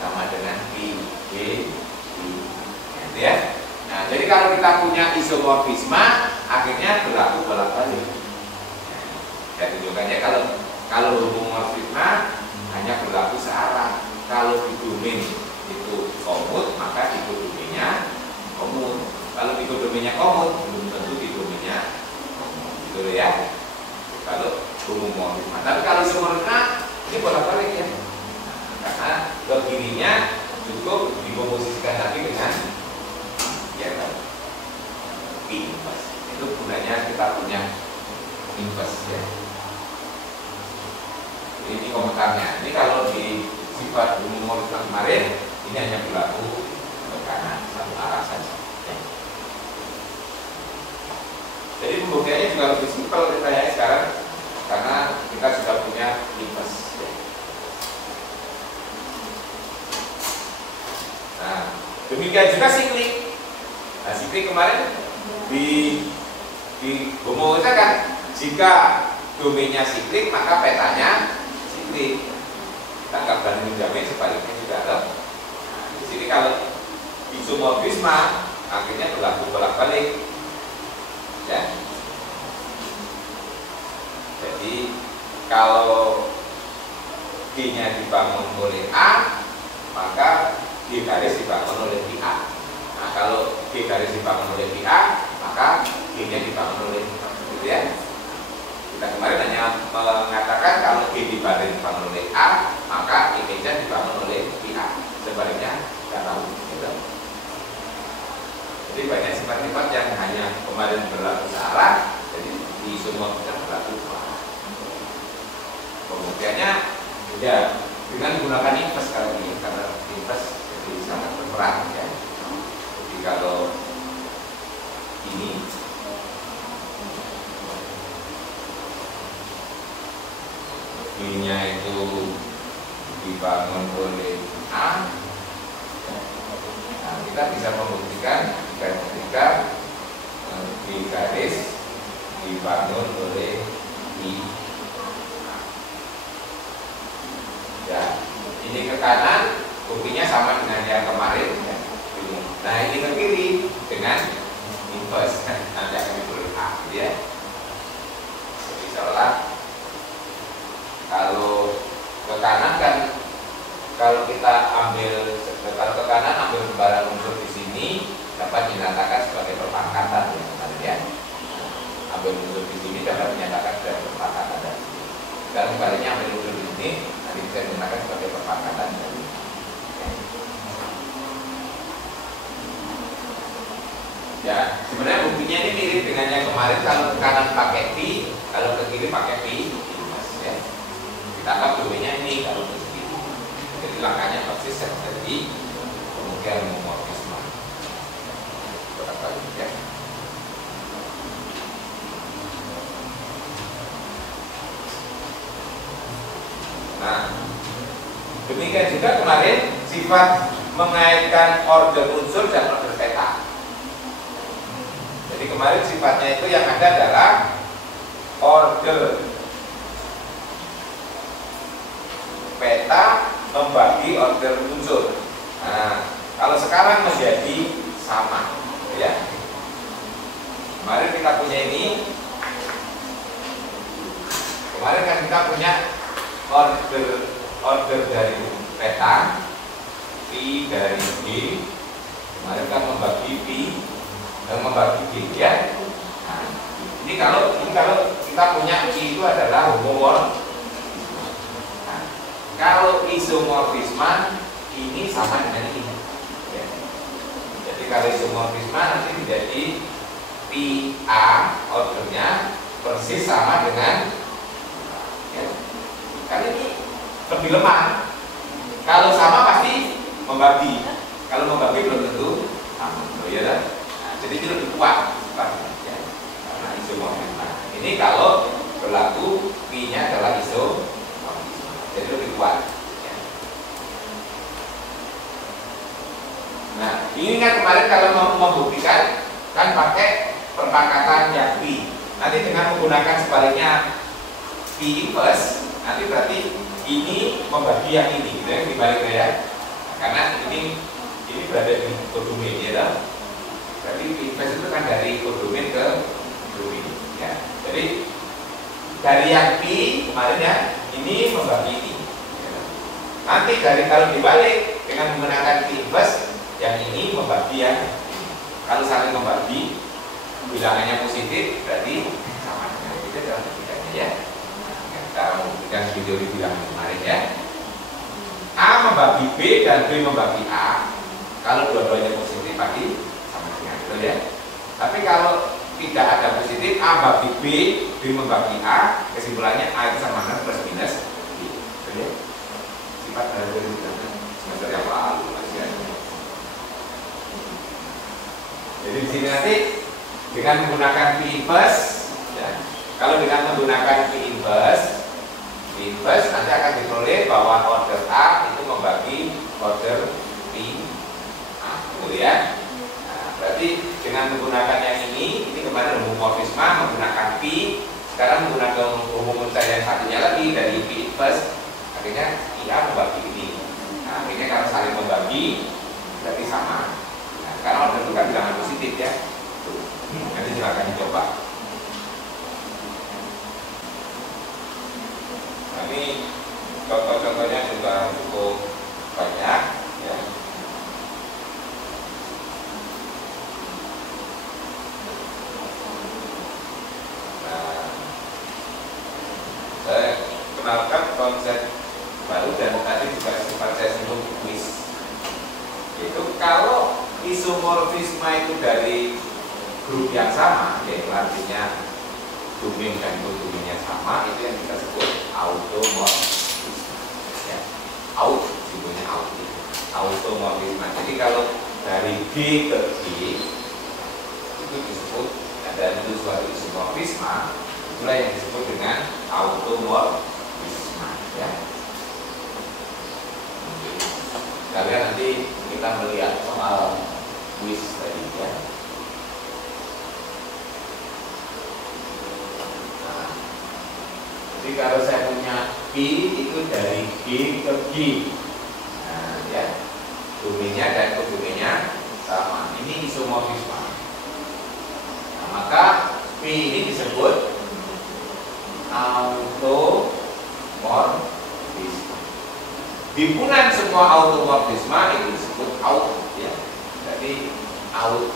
sama dengan PB gitu ya. Nah, jadi kalau kita punya isomorfisme akhirnya berlaku bolak-balik. Ya tunjukkannya kalau homomorfisme hanya berlaku searah. Kalau di domain itu komut maka di domainnya komut. Kalau di domainnya komut belum tentu di domainnya komut. Gitu ya. Kalau homomorfisme. Tapi kalau isomorfisme ini bolak-balik ya. Karena ke kirinya cukup dikomposisikan tadi dengan ya kan P inverse. Itu gunanya kita punya inverse ya. Ini komentarnya. Ini kalau di sifat homomorfisme kemarin ini hanya berlaku ke kanan satu arah saja. Ya. Jadi pembuktiannya juga lebih simpel kita ya sekarang karena kita sudah punya inverse. Ya. Nah, demikian juga siklik. Nah, siklik kemarin di homomorfisme kan jika domainnya siklik maka petanya siklik. Kita nggak berani menjamin sebaliknya juga ada. Nah, di sini kalau isomorfisme akhirnya berlaku bolak-balik. Ya. Jadi kalau G-nya dibangun oleh A, maka G garis dibangun oleh A. Nah, kalau G garis dibangun oleh A, maka G-nya dibangun oleh A. Gitu ya. Kita kemarin hanya mengatakan kalau G dibangun oleh A, maka image-nya dibangun oleh A. Sebaliknya tidak tahu. Gitu. Jadi banyak sifat-sifat yang hanya kemarin berlaku searah, jadi di semua bisa berlaku searah. Pembuktiannya ya dengan menggunakan inverse kalau ini karena inverse jadi sangat berperan ya. Jadi kalau ini B-nya itu dibangun oleh A, nah, kita bisa membuktikan ketika B garis dibangun oleh I. Ya, ini ke kanan, buktinya sama dengan yang kemarin. Ya. Nah, ini ke kiri dengan inverse. Nanti akan diberi A, ya. Jadi seolah kalau ke kanan kan, kalau kita kalau ke kanan ambil barang unsur di sini dapat dinyatakan sebagai perpangkatan ya. Ambil unsur di sini dapat dinyatakan sebagai perpangkatan. Dan sebaliknya ambil unsur di sini nanti bisa dinyatakan sebagai perpangkatan. Ya, sebenarnya buktinya ini mirip dengan yang kemarin. Kalau ke kanan pakai P, kalau ke kiri pakai P. Ya. Kita anggap domainnya ini kalau ke kiri. Jadi langkahnya persis seperti pembuktian homomorfisme. Berapa ya? Nah, demikian juga kemarin sifat mengaitkan order unsur dan order peta. Jadi kemarin sifatnya itu yang ada adalah order peta membagi order unsur. Nah, kalau sekarang menjadi sama, ya. Kemarin kita punya ini. Kemarin kan kita punya order dari peta P dari G. Kemarin kan membagi P dan membagi G ya. Nah, ini kalau kita punya P itu adalah homomorf. Nah, kalau isomorfisme ini sama dengan ini. Ya. Jadi kalau isomorfisme nanti menjadi PA ordernya persis sama dengan ya. Kan ini lebih lemah. Kalau sama pasti membagi. Kalau membagi belum tentu sama. Oh iya kan? Nah, jadi ini lebih kuat ya. Karena isomorfisme. Ini kalau berlaku P-nya adalah isomorfisme. Jadi lebih kuat. Ya. Nah, ini kan kemarin kalau mau membuktikan kan pakai perpakatan yang P. Nanti dengan menggunakan sebaliknya P inverse, nanti berarti ini membagi yang ini, gitu ya, dibaliknya ya. Karena ini berada di kodomin ya, berarti P inverse itu kan dari kodomin ke kodomin ya. Jadi dari yang P kemarin ya, ini membagi ini. Ya. Nanti dari kalau dibalik dengan menggunakan P inverse, yang ini membagi yang kalau saling membagi bilangannya positif berarti sama dengan itu dalam perbedaannya ya. Kita membuktikan video di bilangan kemarin ya. A membagi B dan B membagi A. Kalau dua-duanya positif pasti sama dengan itu ya. Tapi kalau tidak ada positif, A bagi B, B membagi A, kesimpulannya A itu sama dengan plus minus B. Gitu ya. Sifat dari semester yang lalu masih ada. Jadi di sini nanti dengan menggunakan P inverse, ya. Kalau dengan menggunakan P inverse nanti akan diperoleh bahwa order A itu membagi order P A, gitu ya. Nah, berarti dengan menggunakan yang ini kemarin homomorfisme menggunakan P, sekarang menggunakan homomorfisme yang satunya lagi dari P inverse, akhirnya IA membagi ini. Nah, akhirnya kalau saling membagi berarti sama. Nah, karena order itu kan bilangan positif ya. Nanti silakan dicoba. Nah, ini contoh-contohnya juga cukup banyak ya. Nah, saya kenalkan konsep baru dan tadi juga sempat saya singgung di kuis. Itu kalau isomorfisme itu dari grup yang sama, yaitu artinya domain dan kodominnya sama, itu yang kita sebut automorfisme. Ya. Simbolnya automorfisme. Jadi kalau dari G ke G itu disebut ada itu suatu isomorfisme, itulah yang disebut dengan automorfisme. Ya. Kalian nanti kita melihat soal kuis tadi ya. Jadi kalau saya punya P itu dari G ke G, nah, ya, domainnya dan kodominnya sama. Ini isomorfisme. Nah, maka P ini disebut automorfisme. Himpunan semua automorfisme itu disebut aut, ya. Jadi aut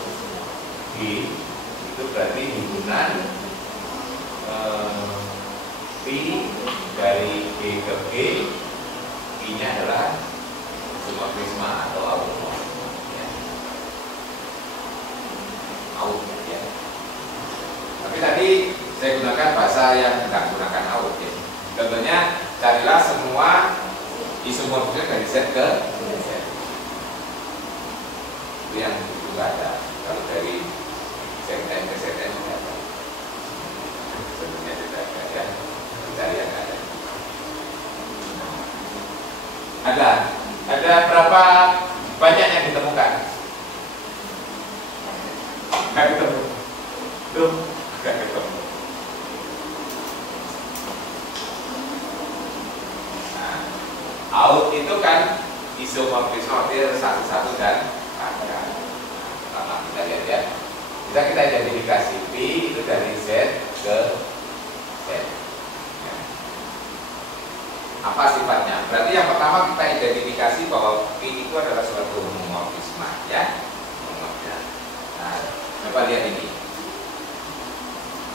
G itu berarti himpunan P dari G ke G, P-nya adalah isomorfisme atau automorfisme ya. Aut ya. Tapi tadi saya gunakan bahasa yang tidak menggunakan aut ya. Contohnya carilah semua isomorfisme dari Z ke Z. Itu yang juga ada. Kalau dari ZN ke ZN tidak ada. Sebenarnya tidak ada ya. Dari yang ada berapa banyak yang ditemukan? Nggak ketemu. Tuh, nggak ketemu. Nah, out itu kan isomorfisme artinya satu-satu dan ada. Pertama kita lihat ya. Kita identifikasi P itu dari Z ke Z. Apa sifatnya? Berarti yang pertama kita identifikasi bahwa P itu adalah suatu homomorfisme, ya. Nah, coba lihat ini.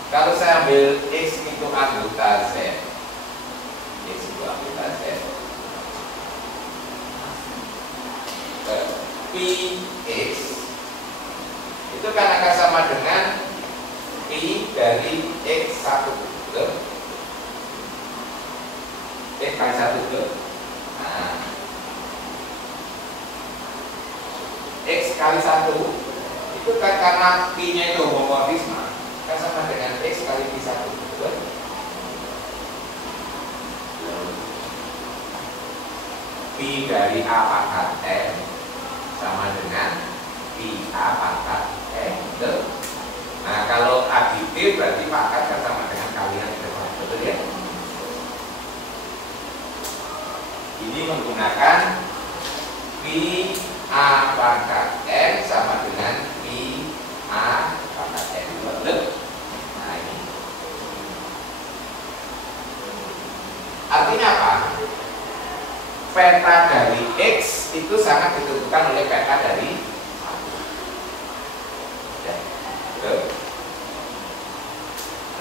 Kalau saya ambil X itu anggota Z, X itu anggota Z, Px itu kan akan sama dengan P dari X1, betul? X kali 1, betul? Nah, X kali 1 itu kan karena P-nya itu homomorfisme kan sama dengan X kali P1, betul? P dari A pangkat M sama dengan P A pangkat M, betul? Nah, kalau aditif berarti pangkat kan sama dengan kalian di depan, betul ya? Ini menggunakan P A pangkat M sama dengan P A pangkat M, betul? Nah, ini artinya apa? Peta dari X itu sangat ditentukan oleh peta dari 1. Ya, betul?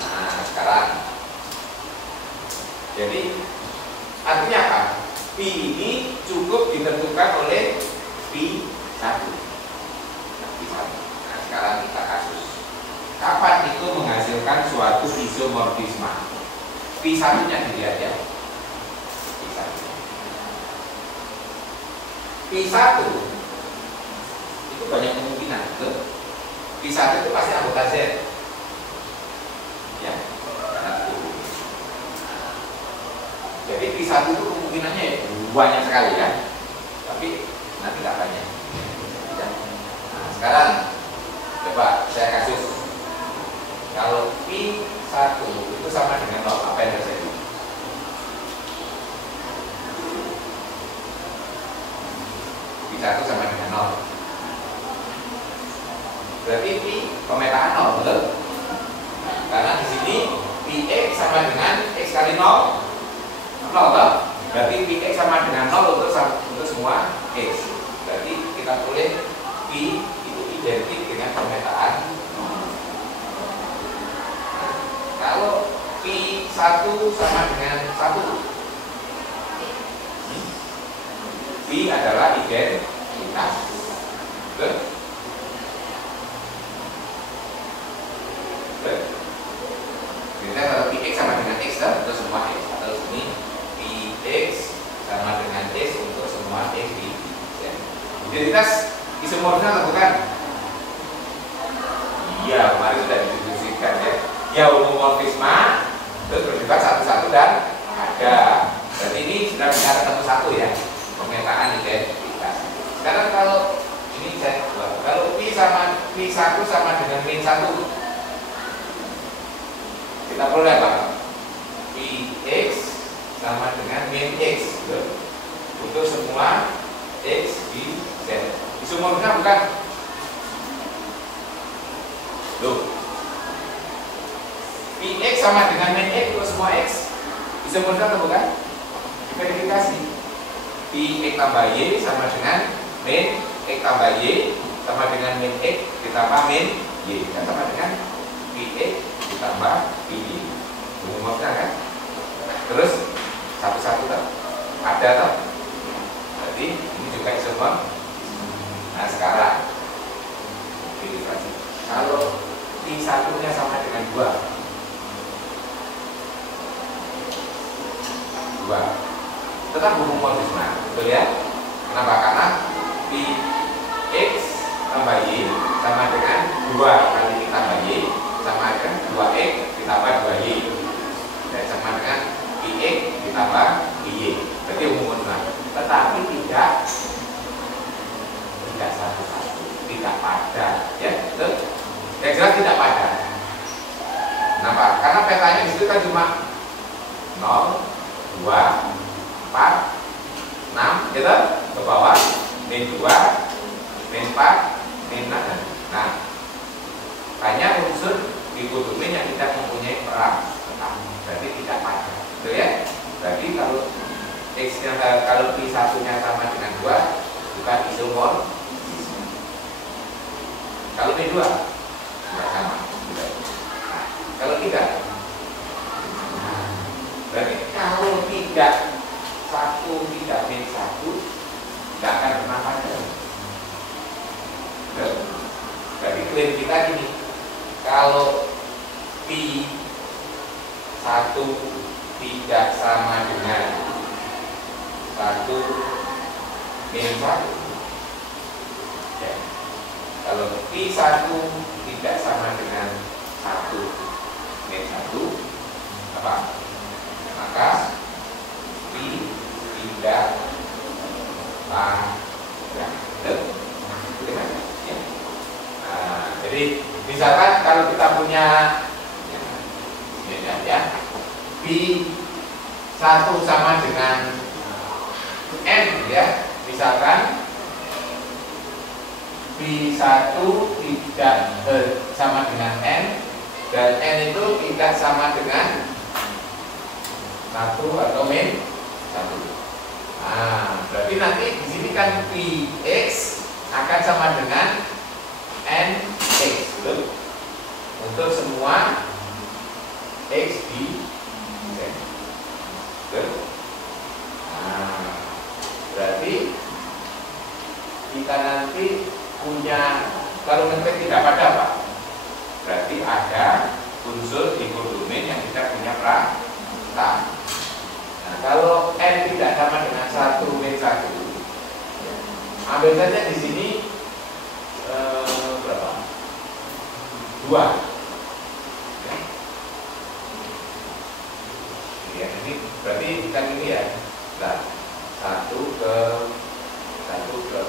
Nah, sekarang jadi artinya apa? P ini cukup ditentukan oleh P1. Nah, sekarang kita kasus. Kapan itu menghasilkan suatu isomorfisme? P1-nya dilihat ya. P1 itu banyak kemungkinan, betul? P1 itu pasti anggota Z, ya. Jadi P1 itu kemungkinannya banyak sekali ya, tapi nanti tak banyak. Ya. Nah, sekarang coba saya kasus kalau P1 itu sama dengan 0, apa yang terjadi? P1 sama dengan 0. Berarti P pemetaan 0, betul? Karena di sini Px sama dengan X kali 0, 0 toh? Berarti Px sama dengan 0 untuk semua X. Berarti kita tulis P itu identik dengan pemetaan 0. Nah, kalau P1 sama dengan 1, P adalah identitas, betul? Betul? Kita kalau Px sama dengan X untuk semua X, atau ini Px sama dengan X untuk semua X di Z. Identitas isomorfisme atau bukan? Iya, kemarin sudah didiskusikan ya. Ya, homomorfisme terus bersifat satu-satu dan ada. Berarti ini sudah bisa ketemu satu ya, pemetaan identitas. Sekarang kalau ini saya buat, kalau P1 sama dengan min 1, kita perlu apa? Px sama dengan min X, betul? Untuk semua X di Z. Isomorfisme bukan? Loh, Px sama dengan min X untuk semua X, isomorfisme atau bukan? Verifikasi. Px tambah Y sama dengan min X tambah Y sama dengan min X ditambah min Y, dan sama dengan Px ditambah Py. Rumusnya kan? Terus satu-satu kan? Ada toh? Jadi ini juga isomorfisme. Nah, sekarang verifikasi. Kalau P1-nya sama dengan 2, tetap homomorfisme, betul ya? Kenapa? Karena Px tambah Y sama dengan 2 kali X tambah Y sama dengan 2X ditambah 2Y, dan sama dengan Px ditambah Y. Berarti homomorfisme, tetapi tidak satu-satu, tidak padan, ya, betul? Yang jelas tidak padan. Kenapa? Karena petanya di situ kan cuma 0, 2, 4, 6, gitu, ke bawah, min 2, min 4, min 6. Nah, banyak unsur di domain yang tidak mempunyai peran tetap, berarti tidak padan, betul ya? Berarti kalau X-nya kalau P1-nya sama dengan 2 bukan isomorfisme. Kalau P2 tidak sama. Nah, kalau tidak, berarti kalau tidak satu tidak min satu tidak akan pernah pacar. Berarti klaim kita gini, kalau P1 tidak sama dengan 1 min 1 ya. Kalau P1 tidak sama dengan 1 min 1 apa? Maka P tidak pacar. Ya. Nah, jadi misalkan kalau kita punya ya, P1 sama dengan N ya, misalkan P1 tidak sama dengan N dan N itu tidak sama dengan 1 atau min 1. Nah, berarti nanti di sini kan Px akan sama dengan Nx, betul? Untuk semua X di Z. Betul? Nah, berarti kita nanti punya, kalau nanti tidak pada apa? Berarti ada unsur di kodomen yang kita punya prata. Nah, kalau N tidak sama dengan 1 min 1, ambil saja di sini berapa? 2. Ya, ini berarti kan ini ya. Nah, 1 ke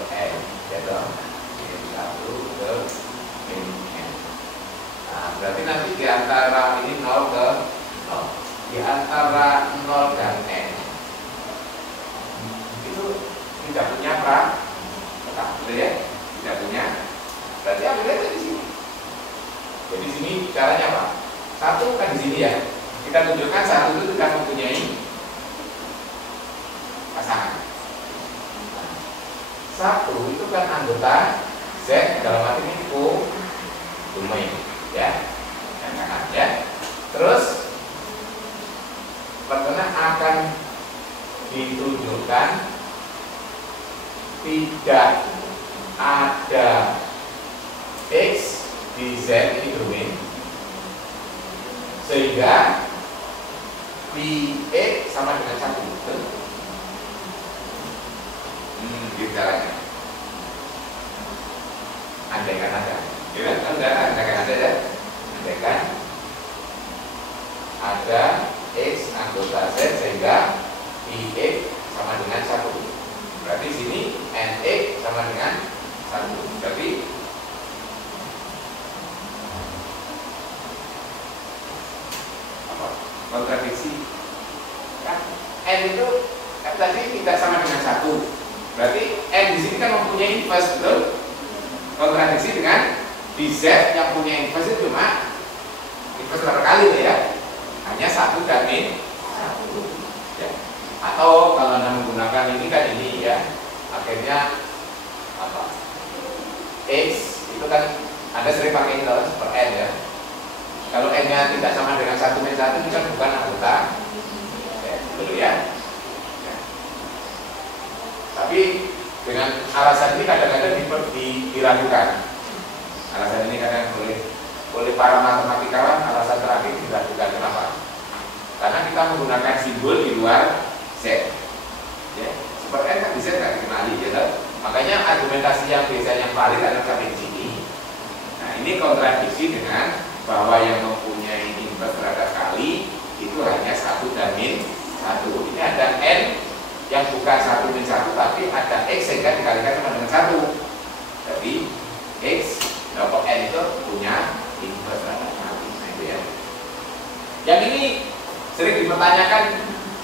N ya dong. 1 ke min N. Nah, berarti nanti di antara ini 0 ke 0. Di antara 0 dan N itu tidak punya prata, betul ya? Tidak punya. Berarti ambil aja di sini. Jadi di sini caranya apa? 1 kan di sini ya. Kita tunjukkan 1 itu tidak mempunyai pasangan. 1 itu kan anggota Z dalam arti ini kodomen ya. Ya. Terus pertama akan ditunjukkan tidak ada X di Z ini domain, sehingga Px sama dengan 1. Gitu caranya. Andaikan ada, ya kan? Andaikan ada ya. Andaikan ada X anggota Z sehingga Px sama dengan 1. Berarti sini Nx sama dengan 1. Berarti apa? Kontradiksi. Kan N itu kan tadi tidak sama dengan 1. Berarti N di sini kan mempunyai inverse, betul? Kontradiksi dengan di Z yang punya inverse itu cuma inverse berapa kali ya? Hanya 1 dan min 1 ya. Atau kalau Anda menggunakan ini kan ini ya, akhirnya apa? X itu kan Anda sering pakai ini per N ya. Kalau N nya tidak sama dengan 1 min 1 ini kan bukan anggota ya, betul ya? Ya. Tapi dengan alasan ini kadang-kadang diragukan. Alasan ini kadang oleh para matematikawan, alasan terakhir diragukan. Kenapa? Karena kita menggunakan simbol di luar Z ya. Super N kan di Z nggak dikenali ya. Makanya argumentasi yang biasanya valid adalah sampai di sini. Nah, ini kontradiksi dengan bahwa yang mempunyai inverse terhadap kali itu hanya 1 dan min 1. Ini ada N yang bukan 1 min 1, tapi ada X sehingga dikalikan sama dengan 1. Jadi X dapat N itu punya inverse terhadap kali. Nah, itu ya. Yang ini sering dipertanyakan,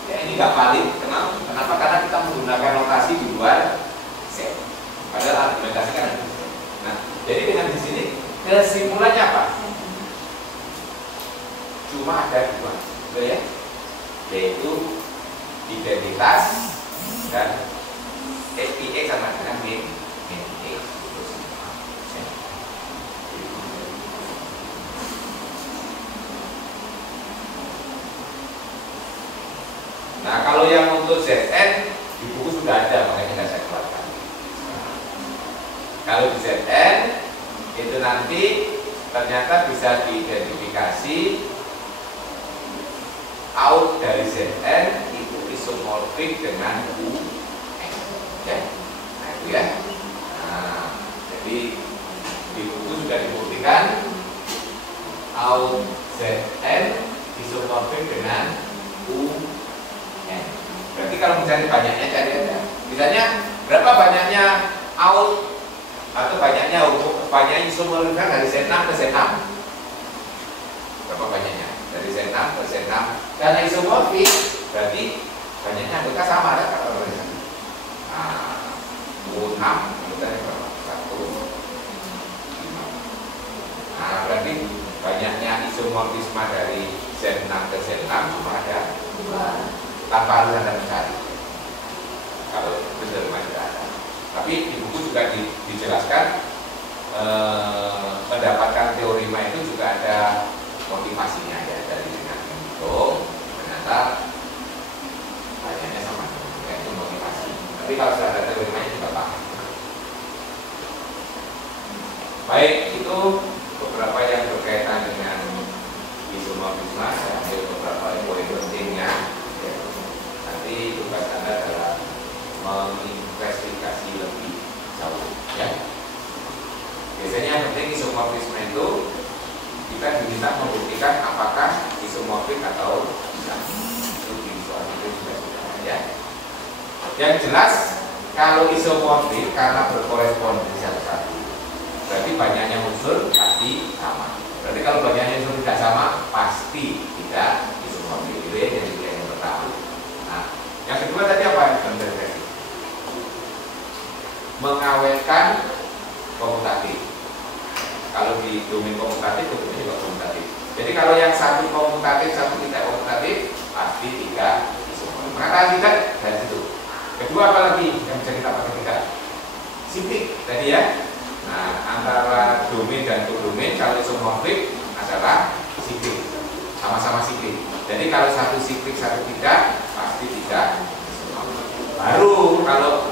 ya ini nggak valid. Kenapa? Karena kita menggunakan notasi di luar Z. Padahal argumentasi kan ada. Nah, jadi dengan di sini kesimpulannya apa? Cuma ada 2, betul ya? Yaitu identitas dan Px sama dengan min X. Nah, kalau yang untuk Zn di buku sudah ada, makanya tidak saya keluarkan. Kalau di Zn itu nanti ternyata bisa diidentifikasi out dari Zn itu isomorfik dengan U. Ya, nah itu ya. Nah, jadi di buku sudah dibuktikan out Zn isomorfik dengan U. Berarti kalau mencari banyaknya cari aja. Misalnya berapa banyaknya out atau banyaknya isomorfik dari Z6 ke Z6. Berapa banyaknya? Dari Z6 ke Z6. Karena isomorfik berarti banyaknya anggota sama kan kalau organisasi. Nah, U6 anggotanya berapa? 1, 5. Nah, berarti banyaknya isomorfisme dari Z6 ke Z6 cuma ada 2. Tanpa harus Anda mencari. Kalau benar tidak ada. Tapi di buku juga dijelaskan mendapatkan teorema itu juga ada motivasinya ya, dari dengan menghitung ternyata banyaknya sama, itu motivasi. Tapi kalau sudah ada teoremanya juga paham. Baik, itu beberapa yang berkaitan dengan isomorfisme. Saya ambil beberapa poin pentingnya. Nanti tugas Anda adalah menginvestigasi lebih jauh ya. Biasanya yang penting isomorfisme itu kita diminta membuktikan apakah isomorfik atau tidak. Itu di soal itu sudah ya. Yang jelas kalau isomorfik karena berkorespondensi satu-satu, berarti banyaknya unsur pasti sama. Berarti kalau banyaknya unsur tidak sama pasti tidak isomorfik. Itu yang pertama. Nah, yang kedua tadi apa? Mengawetkan komutatif. Kalau di domain komutatif bentuknya juga komutatif. Jadi kalau yang satu komutatif, satu tidak komutatif, pasti tidak isomorfik. Mengatakan tidak dari situ. Kedua apa lagi yang bisa kita pakai tidak? Siklik tadi ya. Nah, antara domain dan kodomain kalau isomorfik adalah siklik. Sama-sama siklik. Jadi kalau satu siklik satu tidak, pasti tidak. Baru kalau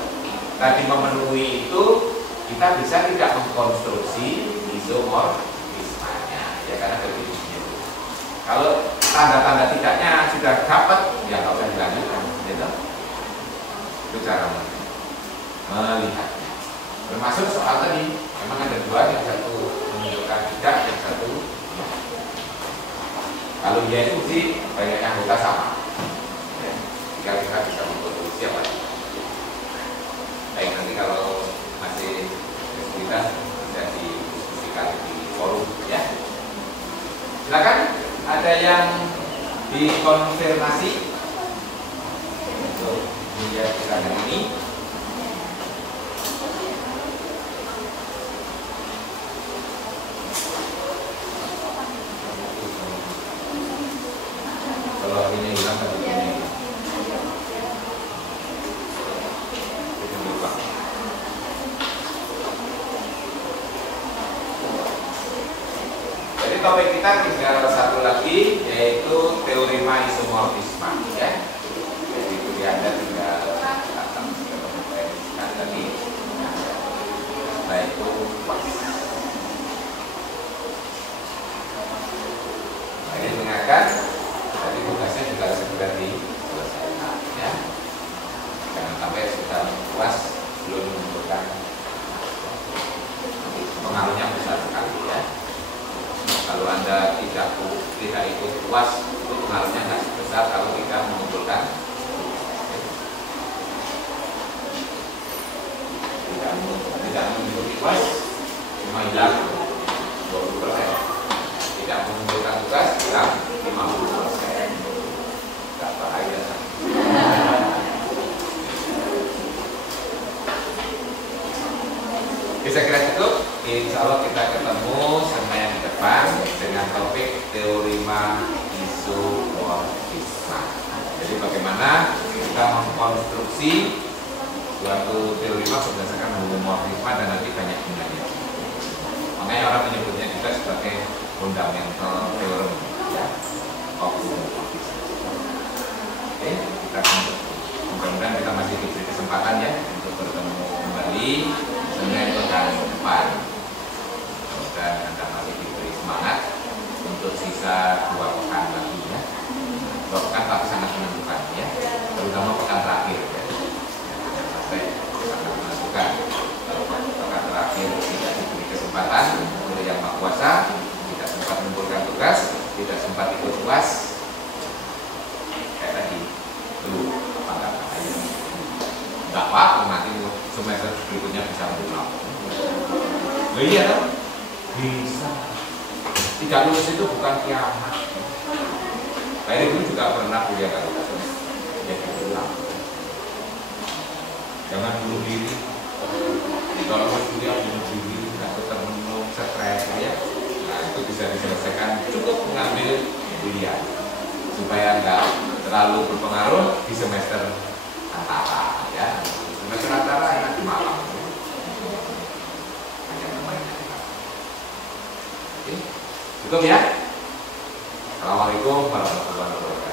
tadi memenuhi itu kita bisa tidak mengkonstruksi isomorfismenya ya, karena definisinya itu. Kalau tanda-tanda tidaknya sudah dapat ya nggak usah dilanjutkan gitu. Itu cara melihatnya. Termasuk soal tadi memang ada dua, yang satu menunjukkan tidak, yang satu ya. Kalau dia itu sih banyaknya anggota sama ya. Jika kita bisa mengkonstruksi apa. Baik, nanti kalau masih kesulitan bisa didiskusikan di forum ya. Silakan, ada yang dikonfirmasi untuk menjadi silakan ini. Kalau ini hilang kan ini. Topik kita tinggal satu lagi, yaitu teorema isomorfisme ya. Jadi itu dia, Anda tinggal datang ke pemeriksaan tadi. Nah itu nah, ini mengingatkan tadi tugasnya juga segera diselesaikan ya. Jangan sampai sudah puas belum menentukan, pengaruhnya besar sekali ya. Kalau Anda tidak ikut puas, itu pengaruhnya nggak sebesar kalau kita mengumpulkan tidak mengikuti puas, cuma hilang 20%. Tidak mengumpulkan tugas, hilang 50%. Tidak bahaya. Bisa kira cukup. Insya Allah kita ketemu sama yang di depan dengan topik teorema isomorfisme. Jadi bagaimana kita mengkonstruksi suatu teori berdasarkan homomorfisme dan nanti banyak gunanya. Makanya orang menyebutnya juga sebagai fundamental theorem of homomorphism. Oke, kita mudah-mudahan kita masih diberi kesempatan ya untuk bertemu kembali Senin pekan depan. Dan Anda masih diberi semangat untuk sisa 2 pekan lagi ya. 2 pekan tapi sangat menentukan ya, terutama pekan terakhir ya. Sampai sangat menentukan. Kalau pekan terakhir tidak diberi kesempatan oleh Yang Maha Kuasa, tidak sempat mengumpulkan tugas, tidak sempat ikut UAS, kayak tadi, nggak apa-apa, nanti semester berikutnya bisa mengulang. Iya kan? Bisa. Tidak lulus itu bukan kiamat. Saya dulu juga pernah kuliah kalau ya diulang. Jangan bunuh diri. Kalau mau kuliah bunuh diri, atau termenung, stres ya. Nah itu bisa diselesaikan cukup mengambil kuliah supaya nggak terlalu berpengaruh di semester antara ya. Semester antara enak di malam. Oke, cukup ya. Assalamualaikum warahmatullahi wabarakatuh.